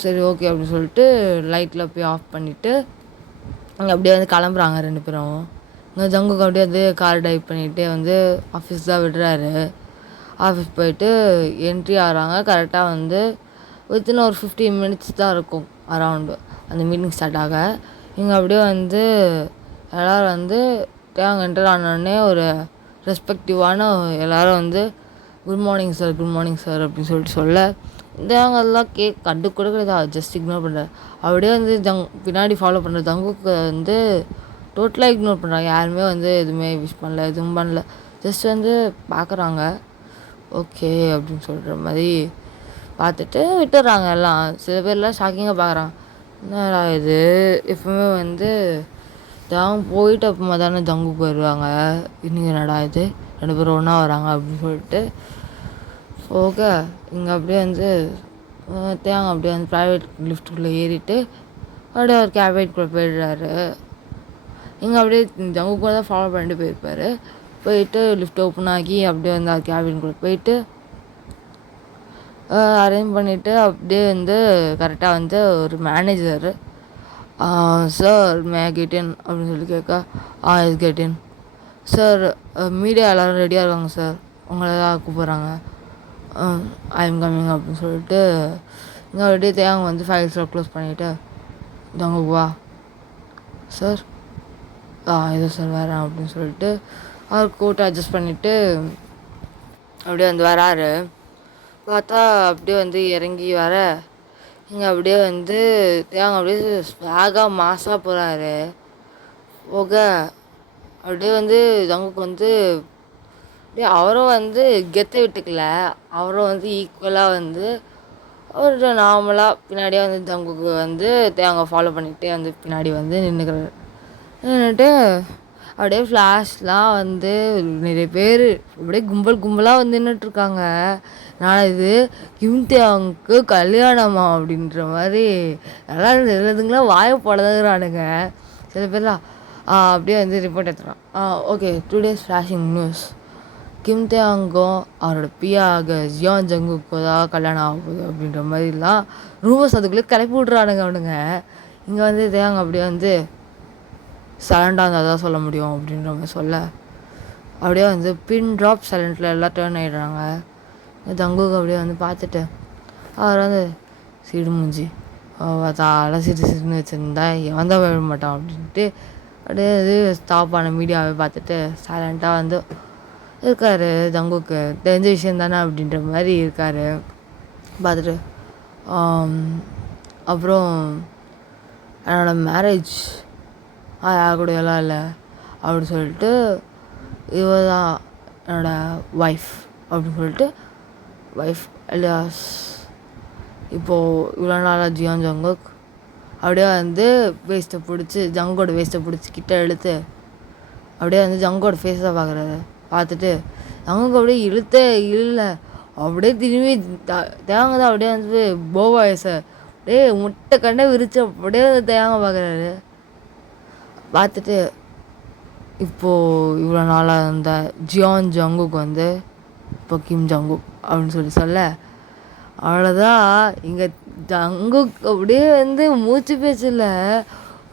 சரி ஓகே அப்படின்னு சொல்லிட்டு லைட்டில் போய் ஆஃப் பண்ணிவிட்டு அங்கே அப்படியே வந்து கிளம்புறாங்க 2 பேரும். இங்கே ஜங்குக்கு அப்படியே வந்து கார் டைவ் பண்ணிகிட்டே வந்து ஆஃபீஸ் தான் விடுறாரு. ஆஃபீஸ் போயிட்டு என்ட்ரி ஆகிறாங்க. கரெக்டாக வந்து வித்தின் ஒரு 15 minutes தான் இருக்கும் அரவுண்டு அந்த மீட்டிங் ஸ்டார்ட் ஆக. இங்கே அப்படியே வந்து எல்லோரும் வந்து தேவங்க என்டர் ஆனோடனே ஒரு ரெஸ்பெக்டிவான எல்லோரும் வந்து குட் மார்னிங் சார் அப்படின்னு சொல்லிட்டு சொல்ல தேவங்கெல்லாம் கண்டு கூட கிடையாது, ஜஸ்ட் இக்னோர் பண்ணுறாரு. அப்படியே வந்து பின்னாடி ஃபாலோ பண்ணுற ஜங்குக்கு வந்து டோட்டலாக இக்னோர் பண்ணுறாங்க. யாருமே வந்து எதுவுமே விஷ் பண்ணல, எதுவும் பண்ணல. ஜஸ்ட் வந்து பார்க்குறாங்க ஓகே அப்படின்னு சொல்கிற மாதிரி பார்த்துட்டு விட்டுடுறாங்க எல்லாம். சில பேர்லாம் ஷாக்கிங்காக பார்க்குறாங்க, என்னடா இது எப்பவுமே வந்து தேவன் போயிட்டு அப்புறமா தானே ஜங்குக்கு வருவாங்க, இன்னைக்கு என்னடா இது 2 பேரும் ஒன்றா வராங்க அப்படின்னு சொல்லிட்டு ஓகே. இங்கே அப்படியே வந்து தேவங்க அப்படியே வந்து ப்ரைவேட் லிஃப்ட்டுக்குள்ளே ஏறிட்டு அப்படியே ஒரு கேபினெட்குள்ளே போயிடுறாரு. இங்கே அப்படியே ஜங்குக்குள்ளே தான் ஃபாலோ பண்ணிட்டு போயிருப்பார். போயிட்டு லிஃப்ட் ஓப்பன் ஆகி அப்படியே வந்து அது கேபினுக்குள்ளே போயிட்டு அரேஞ்ச் பண்ணிவிட்டு அப்படியே வந்து கரெக்டாக வந்து ஒரு manager sir May get in அப்படின்னு சொல்லி கேட்க S get in sir, media எல்லோரும் ரெடியாக இருக்காங்க சார், உங்களை தான் கூப்பிட்றாங்க, ஐ எம் கம்மிங் அப்படின்னு சொல்லிட்டு இங்கே அப்படியே தேவங்க வந்து ஃபைல்ஸ்லாம் க்ளோஸ் பண்ணிவிட்டு ஜங்குக்கு வா சார், ஏதோ சார் வரேன் அப்படின்னு சொல்லிட்டு அவர் கோட்டை அட்ஜஸ்ட் பண்ணிவிட்டு அப்படியே வந்து வராரு. பார்த்தா அப்படியே வந்து இறங்கி வர இங்கே அப்படியே வந்து தேவங்க அப்படியே ஸ்வாகாக மாசாக போகிறாரு. போக அப்படியே வந்து ஜங்குக்கு வந்து அப்படியே அவரும் வந்து கெத்தை விட்டுக்கல, அவரும் வந்து ஈக்குவலாக வந்து ஒரு நார்மலாக பின்னாடியே வந்து ஜங்குக்கு வந்து தேவங்க ஃபாலோ பண்ணிகிட்டே வந்து பின்னாடி வந்து நின்றுட்டு அப்படியே ஃப்ளாஷ்லாம் வந்து நிறைய பேர் அப்படியே கும்பலாக வந்து நின்றுட்டுருக்காங்க. நான் இது கிம்தேவுக்கு கல்யாணமா அப்படின்ற மாதிரி எல்லாம் எழுதுங்களாம் வாயை போடதாங்கிறானுங்க. சில பேர்லாம் அப்படியே வந்து ரிப்போர்ட் எடுத்துகிறான். ஓகே, 2 days ஃப்ளாஷிங் நியூஸ், கிம்தேவுக்கும் அவரோட பியாக ஜியான் ஜங்குக்கு தான் கல்யாணம் ஆக போகுது அப்படின்ற மாதிரிலாம் ரூமர்ஸ் அதுக்குள்ளே கிளப்பி விட்றானுங்க அவனுங்க. இங்கே வந்து தேவங்க அப்படியே வந்து சைலண்டாக இருந்தால் தான் சொல்ல முடியும் அப்படின்ற மாதிரி சொல்ல அப்படியே வந்து பின் ட்ராப் சைலண்டில் எல்லாம் டேர்ன் ஆகிடுறாங்க. ஜங்குக்கு அப்படியே வந்து பார்த்துட்டு அவர் வந்து சிடு மூஞ்சி தால சிடுன்னு வச்சுருந்தா எவன் தான் விழ மாட்டான் அப்படின்ட்டு அப்படியே இது ஸ்டாப் ஆன மீடியாவே பார்த்துட்டு சைலண்ட்டாக வந்து இருக்கார். ஜங்குக்கு தெரிஞ்ச விஷயம் தானே அப்படின்ற மாதிரி இருக்கார். பார்த்துட்டு அப்புறம் என்னோடய மேரேஜ் யார் கூட எல்லாம் இல்லை அப்படின்னு சொல்லிட்டு இவ தான் என்னோடய ஒய்ஃப் அப்படின்னு சொல்லிட்டு ஒய்ஃப் எலியாஸ் இப்போது இவ்வளோ நாளாக ஜியான் ஜங்குக் அப்படியே வந்து வேஸ்ட்டை பிடிச்சி ஜங்கோட வேஸ்ட்டை பிடிச்சி கிட்ட எடுத்து அப்படியே வந்து ஜங்கோட ஃபேஸை பார்க்குறாரு. பார்த்துட்டு ஜங்குக்கு அப்படியே இழுத்தே இல்லை, அப்படியே திரும்பி தேவங்க தான் அப்படியே வந்து போவாயசை முட்டை கண்ணை விரிச்சு அப்படியே வந்து தேங்காய் பார்க்குறாரு. பார்த்துட்டு இப்போது இவ்வளோ நாளாக இருந்த ஜியான் ஜங்குக் வந்து இப்போ கிம் ஜங்குக் அப்படின்னு சொல்ல அவ்வளோதான். இங்கே ஜங்குக் அப்படியே வந்து மூச்சு பேச்சில்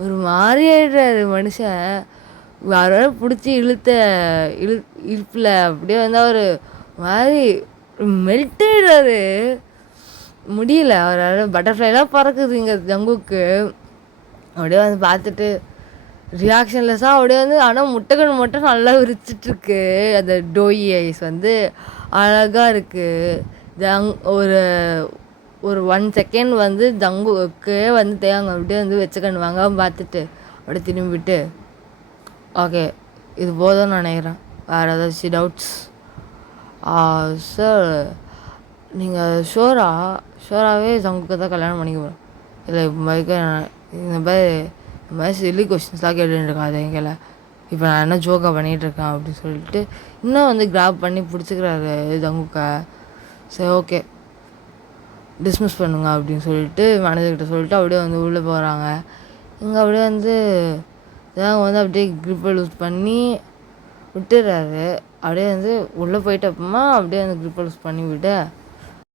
ஒரு மாதிரி ஆயிடுறாரு மனுஷன். யாரோட பிடிச்சி இழுப்பில் அப்படியே வந்து அவர் மாதிரி மெல்ட் ஆயிடுறாரு. முடியல அவரால். பட்டர்ஃப்ளைலாம் பறக்குது இங்கே ஜங்குக்கு. அப்படியே வந்து பார்த்துட்டு ரியாக்ஷன்லெஸ்ஸாக அப்படியே வந்து, ஆனால் முட்டைக்கண் மட்டும் நல்லா விரிச்சிட்ருக்கு. அந்த டோயி ஐஸ் வந்து அழகாக இருக்குது. ஒரு ஒரு 1 செகண்ட் வந்து ஜங்குக்கு வந்து தேங்க அப்படியே வந்து வச்சுக்கணும் வாங்காமல் பார்த்துட்டு அப்படியே திரும்பிட்டு ஓகே இது போதும்னு நினைக்கிறேன். வேறு ஏதாச்சும் டவுட்ஸ்? சார் நீங்கள் ஷோராகவே ஜங்குக்கு தான் கல்யாணம் பண்ணிக்க போகிறோம் இல்லை? இந்த மாதிரி சில்லி கொஸ்டின்ஸ்லாம் கேட்டுருக்காது எங்களை. இப்போ நான் என்ன ஜோக்கா பண்ணிகிட்ருக்கேன் அப்படின்னு சொல்லிட்டு இன்னும் வந்து கிராப் பண்ணி பிடிச்சிக்கிறாரு ஜங்குக்கை. சரி ஓகே டிஸ்மிஸ் பண்ணுங்க அப்படின்னு சொல்லிட்டு மேனேஜர்கிட்ட சொல்லிட்டு அப்படியே வந்து உள்ளே போகிறாங்க. இங்கே அப்படியே வந்து இதாங்க வந்து அப்படியே க்ரிப்பை லூஸ் பண்ணி விட்டுறாரு. அப்படியே வந்து உள்ளே போயிட்டு அப்புறமா அப்படியே வந்து க்ரிப்பை லூஸ் பண்ணி விட்டு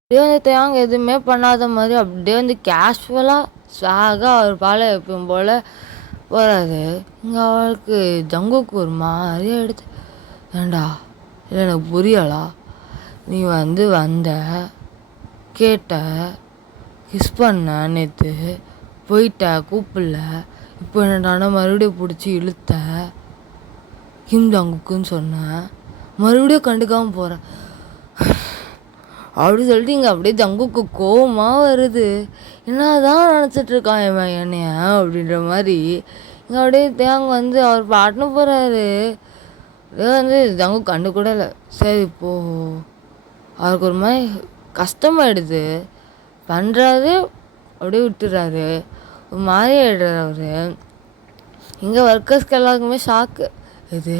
அப்படியே வந்து தேங்க எதுவுமே பண்ணாத மாதிரி அப்படியே வந்து கேஷுவலாக ஸ்வாகாக அவர் பாலை எப்பயும் போல் போகிறாரு. இங்கே அவளுக்கு ஜங்குக்கு ஒரு மாதிரியே எடுத்து, ஏண்டா இல்லை எனக்கு புரியலா, நீ வந்து வந்த கேட்ட கிஸ் பண்ண நேற்று போயிட்ட கூப்பிடல, இப்போ என்னடானா மறுபடியும் பிடிச்சி இழுத்த கிம் ஜங்குக்குன்னு சொன்னேன், மறுபடியும் கண்டுக்காமல் போகிறேன் அப்படி சொல்லிட்டு இங்கே அப்படியே ஜங்குக்கு கோவமாக வருது. என்ன தான் நினச்சிட்ருக்கான் இவன் என்னைய அப்படின்ற மாதிரி. இங்கே அப்படியே தேங்க வந்து அவர் பாட்டுன்னு போகிறாரு. அப்படியே வந்து ஜங்கு கண்டு கூட இல்லை. சரி இப்போது அவருக்கு ஒரு மாதிரி கஷ்டமாயிடுது, பண்ணுறாரு அப்படியே விட்டுறாரு, ஒரு மாதிரி ஆகிடுறாரு அவர். இங்கே ஒர்க்கர்ஸ்க்கு எல்லாருக்குமே ஷாக்கு. இது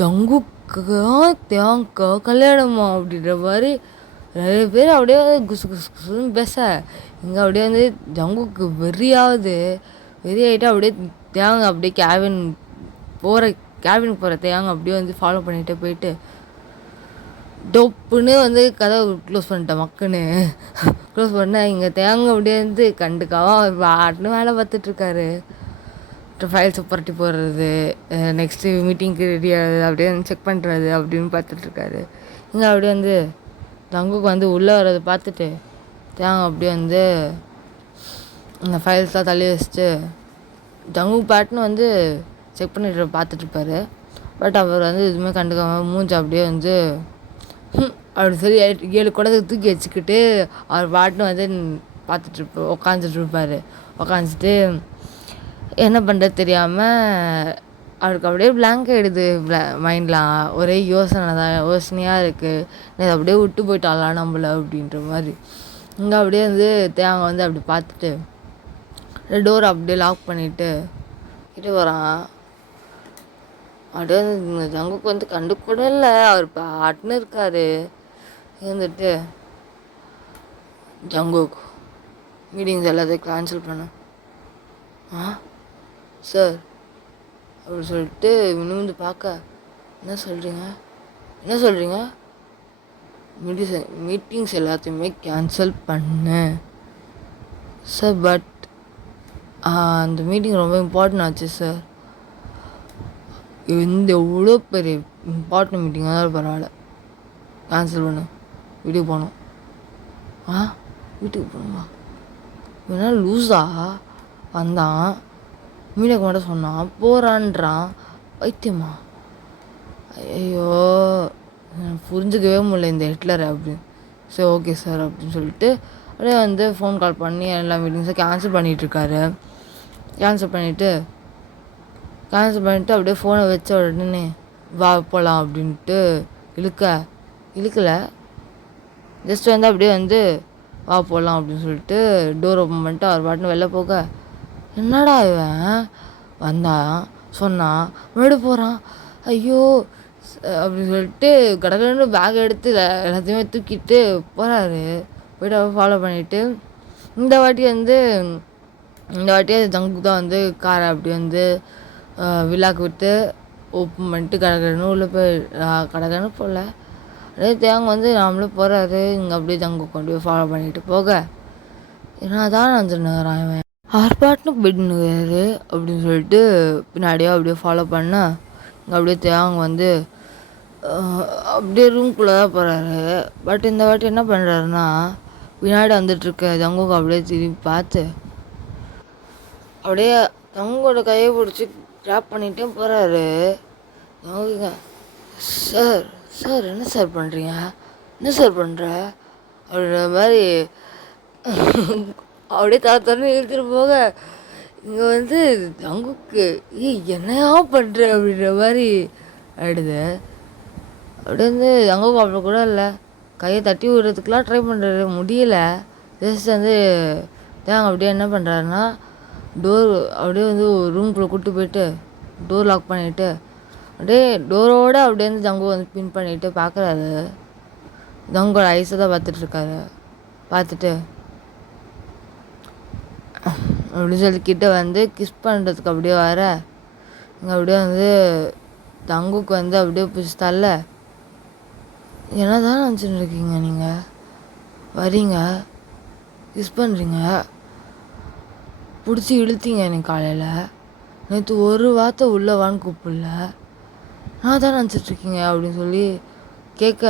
ஜங்குக்கா தேங்கா கல்யாணமா அப்படின்ற மாதிரி நிறைய பேர் அப்படியே குசு குசு குசுன்னு பேச. இங்கே அப்படியே வந்து ஜங்குக்கு வெறியாகுது. வெறியாகிட்டு அப்படியே தேங்க அப்படியே கேபினுக்கு போகிற தேங்க அப்படியே வந்து ஃபாலோ பண்ணிகிட்டே போயிட்டு டொப்புன்னு வந்து கதவை க்ளோஸ் பண்ணிட்டேன் மக்குன்னு க்ளோஸ் பண்ணேன். இங்கே தேங்க அப்படியே வந்து கண்டுக்காமல் பாட்டுன்னு வேலை பார்த்துட்ருக்காரு. ஃபைல்ஸை புரட்டி போடுறது, நெக்ஸ்ட்டு மீட்டிங்க்கு ரெடி ஆகுது, அப்படியே வந்து செக் பண்ணுறது அப்படின்னு பார்த்துட்ருக்காரு. இங்கே அப்படியே வந்து ஜங்குக்கு வந்து உள்ளே வர்றதை பார்த்துட்டு தேங்க அப்படியே வந்து இந்த ஃபைல்ஸ்லாம் தள்ளி வச்சுட்டு ஜங்குக்கு பாட்டுன்னு வந்து செக் பண்ணிட்டு பார்த்துட்ருப்பாரு. பட் அவர் வந்து எதுவுமே கண்டுக்காமல் மூஞ்சி அப்படியே வந்து அப்படி சொல்லி 7 குடத்தை தூக்கி வச்சுக்கிட்டு அவர் பாட்டுன்னு வந்து உட்காந்துட்டு உட்காந்துட்டு என்ன பண்ணுறது தெரியாமல் அவருக்கு அப்படியே பிளாங்க் ஆகிடுது. மைண்ட்லாம் ஒரே யோசனையாக இருக்குது. நான் அப்படியே விட்டு போயிட்டாலாம் நம்மள அப்படின்ற மாதிரி. இங்கே அப்படியே வந்து தேங்க வந்து அப்படி பார்த்துட்டு டோரை அப்படியே லாக் பண்ணிவிட்டு கிட்ட வரான். அப்படியே வந்து ஜங்குக்கு வந்து கண்டு கூட இல்லை, அவர் பாட்டுன்னு இருக்கார். இருந்துட்டு ஜங்குக் மீட்டிங்ஸ் எல்லாத்தையும் கேன்சல் பண்ண சார் அப்படி சொல்லிட்டு நிமிந்து பார்க்க, என்ன சொல்கிறீங்க மீட்டிங்ஸ் எல்லாத்தையுமே கேன்சல் பண்ணு சார். பட் அந்த மீட்டிங் ரொம்ப இம்பார்ட்டன்ட் ஆச்சு சார். எவ்வளோ பெரிய இம்பார்ட்டன்ட் மீட்டிங்காக இருந்தாலும் பரவாயில்ல, கேன்சல் பண்ணு. வீட்டுக்கு போகணும். வீட்டுக்கு போகணுமா? வேணா லூஸா வந்தான், மீடியாக்கு மட்டும் சொன்னான், போகிறான்றான், வைத்தியமா? ஐயோ புரிஞ்சுக்கவே முடியல இந்த ஹிட்லரை அப்படின்னு. சரி ஓகே சார் அப்படின்னு சொல்லிட்டு அப்படியே வந்து ஃபோன் கால் பண்ணி எல்லா மீட்டிங்ஸும் கேன்சல் பண்ணிகிட்ருக்காரு. கேன்சல் பண்ணிவிட்டு அப்படியே ஃபோனை வச்ச உடனே வா போகலாம் அப்படின்ட்டு இழுக்கலை, ஜஸ்ட் வந்து அப்படியே வந்து வா போகலாம் அப்படின்னு சொல்லிட்டு டோர் ஓப்பன் பண்ணிட்டு அவர் பாட்டுன்னு வெளில போக, என்னடா இவன் வந்தான் சொன்னான் மறுபடியும் போகிறான், ஐயோ அப்படின்னு சொல்லிட்டு கடற்கரை பேக் எடுத்து எல்லாத்தையுமே தூக்கிட்டு போகிறாரு. போய்ட்டு அவர் ஃபாலோ பண்ணிவிட்டு இந்த வாட்டி வந்து ஜங்கு தான் வந்து காரை அப்படி வந்து விழாக்கு விட்டு ஓப்பன் பண்ணிட்டு கடற்கரைன்னு உள்ளே போய் கடற்கரைன்னு போகல. அப்படியே தேங்க வந்து நாமளும் போகிறாரு. இங்கே அப்படியே ஜங்கு கொண்டு போய் ஃபாலோ பண்ணிட்டு போக ஏன்னா தான் நினச்சிருந்தாரான் இவன் ஆர்பாட்னு போயிட்டுனுக்காரு அப்படின்னு சொல்லிட்டு பின்னாடியே அப்படியே ஃபாலோ பண்ண இங்கே அப்படியே தேங்க வந்து அப்படியே ரூம்குள்ளே தான் போகிறாரு. பட் இந்த வாட்டி என்ன பண்ணுறாருன்னா பின்னாடி வந்துட்டுருக்க ஜங்குக்கு அப்படியே திரும்பி பார்த்து அப்படியே ஜங்கோட கையை பிடிச்சி கிராப் பண்ணிகிட்டே போகிறாரு. ஜங்குங்க சார் சார் என்ன சார் பண்ணுறீங்க, என்ன சார் பண்ணுற அப்படின்ற மாதிரி அப்படியே தரன்னு இழுத்துட்டு போக இங்கே வந்து ஜங்குக்கு என்னையா பண்ணுற அப்படின்ற மாதிரி ஆயிடுது. அப்படியே வந்து ஜங்குக்கு அவ்வளோ கூட இல்லை, கையை தட்டி விடுறதுக்குலாம் ட்ரை பண்ணுறாரு, முடியல. ஜஸ்ட் வந்து தேங்க அப்படியே என்ன பண்ணுறாருன்னா டோர் அப்படியே வந்து ஒரு ரூம்குள்ளே கூப்பிட்டு போயிட்டு டோர் லாக் பண்ணிவிட்டு அப்படியே டோரோடு அப்படியே வந்து ஜங்கு வந்து பின் பண்ணிவிட்டு பார்க்குறாரு. ஜங்கோட ஐஸை தான் பார்த்துட்ருக்காரு. பார்த்துட்டு அப்படின்னு சொல்லி கிட்ட வந்து கிஸ் பண்ணுறதுக்கு அப்படியே வர இங்கே அப்படியே வந்து ஜங்குக்கு வந்து அப்படியே பிடிச்சி தள்ள என்ன தான் நினச்சிட்டு இருக்கீங்க நீங்கள், வரீங்க கிஸ் பண்ணுறீங்க, பிடிச்சி இழுத்தீங்க எனக்கு காலையில், நேற்று ஒரு வார்த்தை உள்ளவான்னு கூப்பிடல, நான் தான் நினச்சிட்ருக்கீங்க அப்படின்னு சொல்லி கேட்க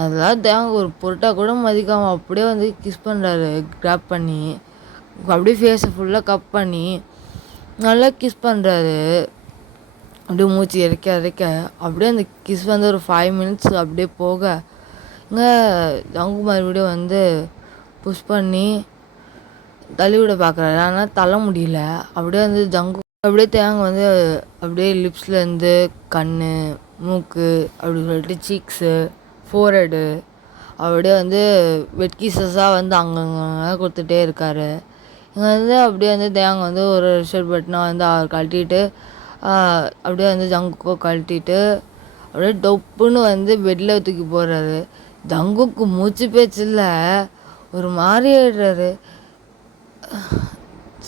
அதெல்லாம் தேங்க ஒரு பொருட்டாக கூட மதிக்காமல் அப்படியே வந்து கிஸ் பண்ணுறாரு. கிராப் பண்ணி அப்படியே ஃபேஸை ஃபுல்லாக கப் பண்ணி நல்லா கிஸ் பண்ணுறாரு. அப்படியே மூச்சு இறைக்க அப்படியே அந்த கிஸ் வந்து ஒரு 5 minutes அப்படியே போக இங்கே ஜங்கு மறுபடியும் வந்து புஷ் பண்ணி தள்ளிவிட பார்க்குறாரு. ஆனால் தள்ள முடியல. அப்படியே வந்து ஜங்கு அப்படியே தேங்க வந்து அப்படியே லிப்ஸ்லேருந்து கண், மூக்கு அப்படி சொல்லிட்டு சீக்ஸு, ஃபோர்ஹெடு அப்படியே வந்து வெட் கிசஸாக வந்து அங்கங்கே கொடுத்துட்டே இருக்கார். இங்கே வந்து அப்படியே வந்து தேங்க வந்து ஒரு ஷர்ட் பட்டனாக வந்து அவர் கழட்டிட்டு அப்படியே வந்து ஜங்குக்கோ கழட்டிட்டு அப்படியே டொப்புன்னு வந்து பெட்டில் தூக்கி போடுறாரு. ஜங்குக்கு மூச்சு பேச்சில் ஒரு மாதிரி ஆயிடுறாரு.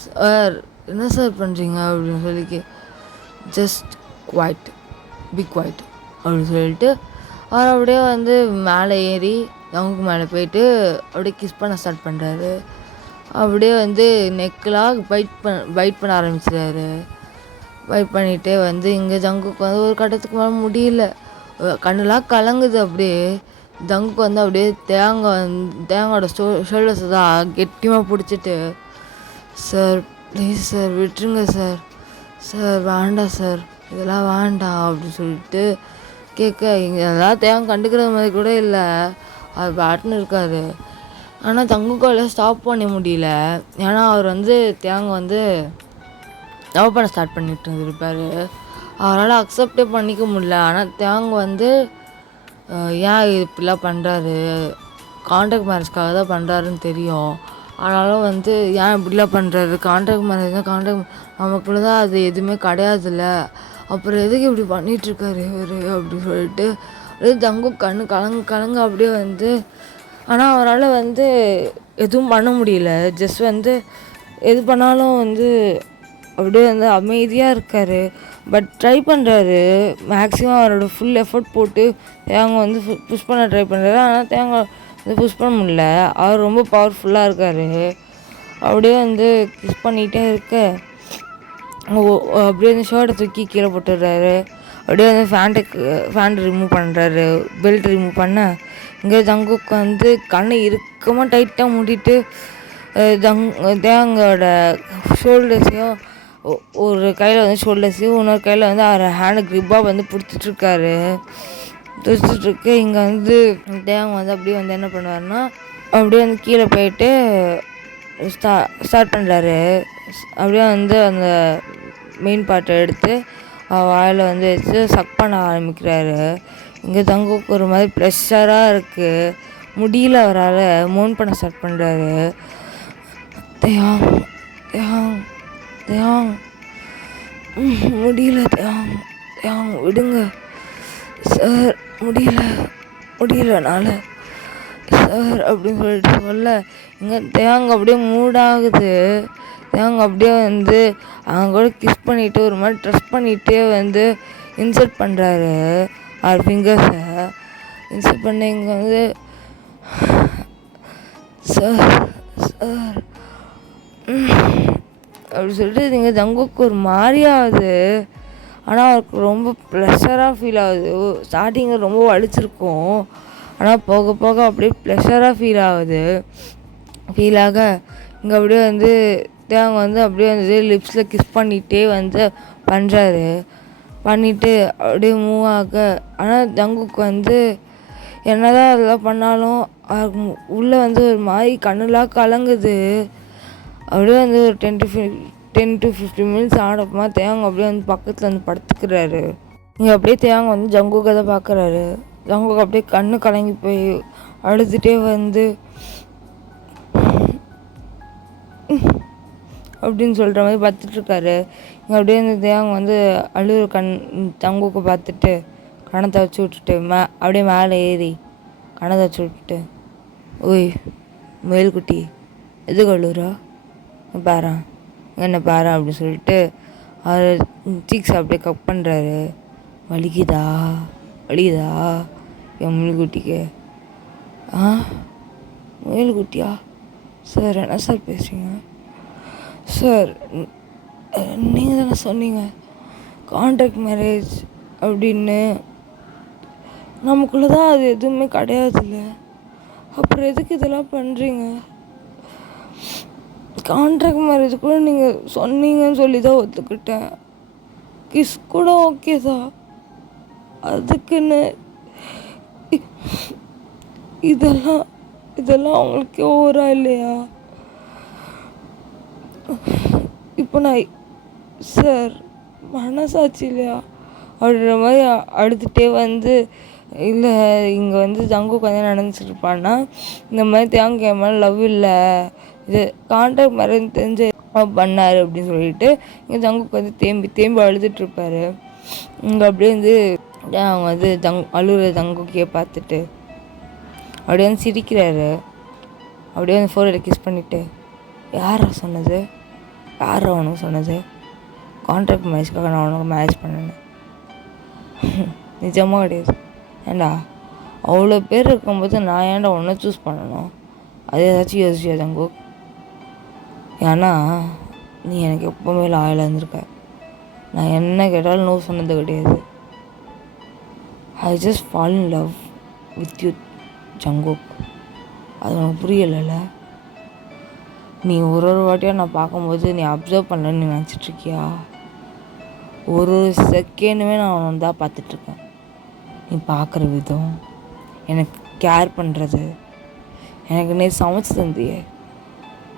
சார் என்ன சார் பண்ணுறீங்க அப்படின்னு சொல்லி ஜஸ்ட் குவைட் பி குவைட் அப்படின்னு சொல்லிட்டு அவர் அப்படியே வந்து மேலே ஏறி ஜங்குக்கு மேலே போயிட்டு அப்படியே கிஸ் பண்ண ஸ்டார்ட் பண்ணுறாரு. அப்படியே வந்து நெக்கெலாம் பைட் பண்ண ஆரம்பிச்சிட்டாரு. பைட் பண்ணிகிட்டே வந்து இங்கே ஜங்குக்கு வந்து ஒரு கட்டத்துக்கு மேலே முடியல, கண்ணெலாம் கலங்குது. அப்படியே ஜங்குக்கு வந்து அப்படியே தேங்காயோட ஷோல்டர்ஸை தான் கெட்டியமாக பிடிச்சிட்டு சார் ப்ளீஸ் சார் விட்டுருங்க சார், சார் வேண்டாம் சார் இதெல்லாம் வேண்டாம் அப்படின்னு சொல்லிட்டு கேட்க இங்கே அதெல்லாம் தேங்க கண்டுக்கிற மாதிரி கூட இல்லை, அவர் பாட்டுன்னு இருக்கார். ஆனால் ஜங்குக்கால ஸ்டாப் பண்ண முடியல. ஏன்னா அவர் வந்து தேங்க வந்து லவ் பண்ண ஸ்டார்ட் பண்ணிட்டு இருந்திருப்பார். அவரால் அக்செப்டே பண்ணிக்க முடியல. ஆனால் தேங்க வந்து ஏன் இப்படிலாம் பண்ணுறாரு, கான்ட்ராக்ட் மேரேஜ்க்காக தான் பண்ணுறாருன்னு தெரியும். ஆனாலும் வந்து ஏன் இப்படிலாம் பண்ணுறாரு, கான்ட்ராக்ட் மேரேஜ் தான், கான்ட்ராக்ட் நமக்குள்ள தான் அது எதுவுமே கிடையாதுல்ல, அப்புறம் எதுக்கு இப்படி பண்ணிகிட்ருக்காரு இவர் அப்படின்னு சொல்லிட்டு அப்படியே ஜங்கு கலங்க அப்படியே வந்து. ஆனால் அவரால் வந்து எதுவும் பண்ண முடியல. ஜஸ்ட் வந்து எது பண்ணாலும் வந்து அப்படியே வந்து அமைதியாக இருக்கார். பட் ட்ரை பண்ணுறாரு, மேக்ஸிமம் அவரோட ஃபுல் எஃபர்ட் போட்டு தேங்க வந்து புஷ் பண்ண ட்ரை பண்ணுறாரு. ஆனால் தேங்க வந்து புஷ் பண்ண முடியல. அவர் ரொம்ப பவர்ஃபுல்லாக இருக்கார். அப்படியே வந்து கிஸ் பண்ணிகிட்டே இருக்க அப்படியே வந்து ஷர்ட்டை தூக்கி கீழே போட்டுடுறாரு. அப்படியே வந்து ஃபேண்ட் ரிமூவ் பண்ணுறாரு, பெல்ட் ரிமூவ் பண்ண இங்கே ஜங்குக்கு வந்து கண்ணை இறுக்கமாக டைட்டாக மூடிட்டு தேங்கோட ஷோல்டர்ஸையும் ஒரு கையில் வந்து ஷோல்டர்ஸையும் இன்னொரு கையில் வந்து அவர் ஹேண்டு க்ரிப்பாக வந்து பிடிச்சிட்ருக்காரு. பிடிச்சிட்ருக்கு. இங்கே வந்து தேங்க வந்து அப்படியே வந்து என்ன பண்ணுவார்னா அப்படியே வந்து கீழே போயிட்டு ஸ்டார்ட் பண்ணுறாரு. அப்படியே வந்து அந்த மெயின் பார்ட்டை எடுத்து வாயில் வந்து வச்சு சக் பண்ண ஆரம்பிக்கிறாரு. இங்கே ஜங்குக்கு ஒரு மாதிரி ப்ரெஷராக இருக்குது, முடியல. அவரால் மோன் பண்ண ஸ்டார்ட் பண்ணுறாரு. தேயாங் தேயாங் தேயாங் முடியல, தேயாங் விடுங்க சார், முடியல என்னால் சார் அப்படின்னு சொல்லிட்டு சொல்ல இங்கே தேங்க அப்படியே மூடாகுது. தேங்க அப்படியே வந்து அவங்க கூட கிஸ் பண்ணிவிட்டு ஒரு மாதிரி ட்ரெஸ் பண்ணிகிட்டே வந்து இன்சர்ட் பண்ணுறாரு அவர் ஃபிங்கர்ஸை. இன்சர்ட் பண்ண இங்கே வந்து சார் சார் அப்படி சொல்லிட்டு நீங்கள் ஜங்குக்கு ஒரு மாதிரி ஆகுது. ஆனால் அவருக்கு ரொம்ப ப்ளஷராக ஃபீல் ஆகுது. ஸ்டார்டிங்கில் ரொம்ப வலிச்சிருக்கும், ஆனால் போக போக அப்படியே ப்ளஷராக ஃபீல் ஆகுது. ஃபீல் ஆக இங்கே அப்படியே வந்து தேவங்க வந்து அப்படியே வந்து லிப்ஸில் கிஸ் பண்ணிகிட்டே வந்து பண்ணுறாரு. பண்ணிவிட்டு அப்படியே மூவ் ஆக, ஆனால் ஜங்குக்கு வந்து என்னதான் அதெல்லாம் பண்ணாலும் உள்ளே வந்து ஒரு மாதிரி கண்ணுலாம் கலங்குது. அப்படியே வந்து ஒரு 10 to 15 மினிட்ஸ் ஆனப்பமா தேவங்க அப்படியே வந்து பக்கத்தில் வந்து படுத்துக்கிறாரு. இங்கே அப்படியே தேவங்க வந்து ஜங்குக்கை தான் பார்க்குறாரு. ஜங்குக்கு அப்படியே கண்ணு கலங்கி போய் அழுதுகிட்டே வந்து அப்படின்னு சொல்கிற மாதிரி பார்த்துட்ருக்காரு. இங்கே அப்படியே வந்து தேவங்க வந்து அழுகிற ஜங்குக்கை பார்த்துட்டு கணத்தை வச்சு விட்டுட்டு அப்படியே மேலே ஏறி கணத்தை வச்சு விட்டுட்டு, ஓய் முயல்குட்டி எதுக்கு அழுகுறா, பாரா என்ன பாரா அப்படின்னு சொல்லிட்டு அவர் சீக்ஸ் அப்படியே கப் பண்ணுறாரு. வலிக்குதா வலிக்குதா என் முயல்குட்டிக்கு? முயல்குட்டியா சார்? என்ன சார் பேசுகிறீங்க சார்? நீங்கள் தானே சொன்னீங்க கான்ட்ராக்ட் மேரேஜ் அப்படின்னு. நமக்குள்ளே தான் அது எதுவுமே கிடையாதுல்ல, அப்புறம் எதுக்கு இதெல்லாம் பண்ணுறீங்க? கான்ட்ராக்ட் மேரேஜ் கூட நீங்கள் சொன்னீங்கன்னு சொல்லி தான் ஒத்துக்கிட்டேன். கிஸ் கூட ஓகே தான், அதுக்குன்னு இதெல்லாம் அவங்களுக்கு ஓவரா இல்லையா? இப்போ நான் சார் மனசாட்சி இல்லையா அப்படின்ற மாதிரி அழுதுகிட்டே வந்து, இல்லை இங்கே வந்து ஜங்குக்கு வந்து நடந்துச்சுருப்பான்னா இந்த மாதிரி தேங்க என் மேலே லவ் இல்லை, இது கான்ட்ராக்ட் மேரேஜ் தெரிஞ்சு பண்ணார் அப்படின்னு சொல்லிட்டு இங்கே ஜங்குக்கு வந்து தேம்பி அழுதுட்ருப்பாரு. இங்கே அப்படியே வந்து அவங்க வந்து அழுகிற ஜங்குக்கே பார்த்துட்டு அப்படியே வந்து சிரிக்கிறாரு. அப்படியே வந்து ஃபோரில் கிஸ் பண்ணிவிட்டு, யாரா சொன்னது, யார் அவனுக்கு சொன்னது கான்ட்ராக்ட் மேரேஜ்க்காக நான் அவனுக்கு மேரேஜ் பண்ணேன்னு? நிஜமாக கிடையாது. ஏண்டா அவ்வளோ பேர் இருக்கும்போது நான் ஏன்டா ஒன்றை சூஸ் பண்ணணும்? அது ஏதாச்சும் யோசிச்சியா ஜங்கு? ஏன்னா நீ எனக்கு எப்போவுமே லாயலாக இருந்திருக்க. நான் என்ன கேட்டாலும் நோ சொன்னது கிடையாது. I just fall in love with you Jungkook. அது உனக்கு புரியலைல்ல? நீ ஒரு வாட்டியாக நான் பார்க்கும்போது நீ அப்சர்வ் பண்ணலன்னு நீ நினச்சிட்ருக்கியா? ஒரு செகண்டுமே நான் அவனை தான் பார்த்துட்ருக்கேன். நீ பார்க்குற விதம், எனக்கு கேர் பண்ணுறது, எனக்கு நீ சமைச்சு தந்தியே,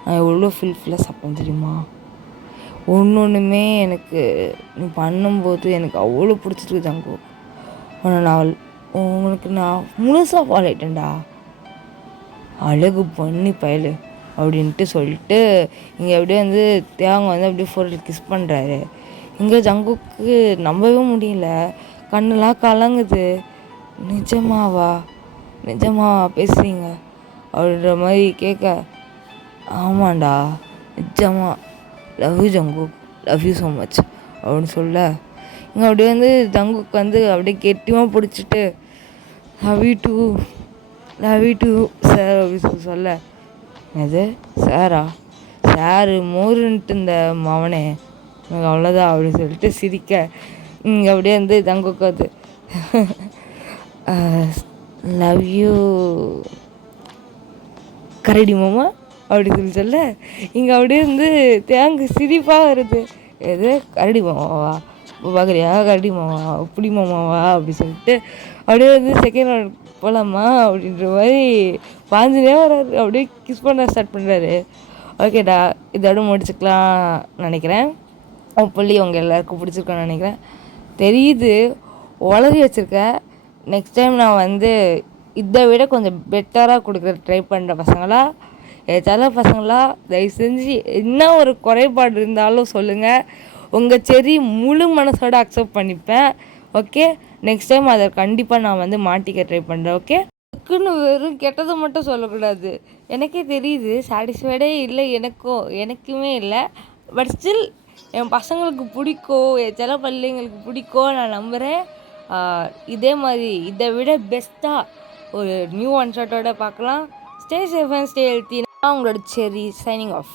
நான் எவ்வளோ ஃபுல்ஃபில்லாக சாப்பிட்டேன் தெரியுமா? ஒன்றுமே எனக்கு நீ பண்ணும்போது எனக்கு அவ்வளோ பிடிச்சிருக்கு ஜங்கு. உங்களுக்கு நான் முழுசாக ஃபாலோ ஆகிட்டேன்டா, அழகு பண்ணி பயலு அப்படின்ட்டு சொல்லிட்டு இங்கே அப்படியே வந்து தேவங்க வந்து அப்படியே ஃபோரில் கிஸ் பண்ணுறாரு. இங்கே ஜங்குக்கு நம்பவே முடியல, கண்ணெலாம் கலங்குது. நிஜமாவா பேசுகிறீங்க அப்படின்ற மாதிரி கேட்க, ஆமாண்டா நிஜமா love you Jungkook, love you so much அப்படின்னு சொல்ல இங்கே அப்படியே வந்து ஜங்குக்கு வந்து அப்படியே கெட்டியமாக பிடிச்சிட்டு லவ் யூ டூ சார் அப்படின்னு சொல்ல, அது சாரா சாரு மோருன்ட்டு இந்த மவனே எனக்கு அவ்வளோதான் அப்படின்னு சொல்லிட்டு சிரிக்க இங்கே அப்படியே வந்து ஜங்குக்கு வந்து லவ் யூ கரடி மாமா அப்படி சொல்ல இங்கே அப்படியே வந்து தேங்க சிரிப்பாக வருது. எது கரடி மாமாவா? இப்போ பார்க்குறியா கரடி மாமாவா, புடி மாமாவா அப்படி சொல்லிட்டு அப்படியே வந்து செகண்ட் ரவுண்ட் போகலாமா அப்படின்ற மாதிரி பாஞ்சினே வர்றாரு. அப்படியே கிஸ் பண்ண ஸ்டார்ட் பண்ணுறாரு. ஓகேடா, இதோட முடிச்சுக்கலாம் நினைக்கிறேன். புள்ளி உங்கள் எல்லாருக்கும் பிடிச்சிருக்கோன்னு நினைக்கிறேன். தெரியுது உளறி வச்சுருக்கேன். நெக்ஸ்ட் டைம் நான் வந்து இதை விட கொஞ்சம் பெட்டராக கொடுக்குற ட்ரை பண்ணுற பசங்களா, பசங்களா தயவு செஞ்சு என்ன ஒரு குறைபாடு இருந்தாலும் சொல்லுங்கள். உங்கள் செரி முழு மனசோடு அக்செப்ட் பண்ணிப்பேன். ஓகே, நெக்ஸ்ட் டைம் அதை கண்டிப்பாக நான் வந்து மாட்டிக்க ட்ரை பண்ணுறேன். ஓகே. டக்குன்னு வெறும் கெட்டதை மட்டும் சொல்லக்கூடாது. எனக்கே தெரியுது சாட்டிஸ்ஃபைடே இல்லை, எனக்குமே இல்லை. பட் ஸ்டில் என் பசங்களுக்கு பிடிக்கும், என் சில பிள்ளைங்களுக்கு பிடிக்கும் நான் நம்புகிறேன். இதே மாதிரி இதை விட பெஸ்ட்டாக ஒரு நியூ ஒன் ஷாட்டோட பார்க்கலாம். Stay safe and stay healthy. நான் உங்களோட செர்ரி சைனிங் ஆஃப்.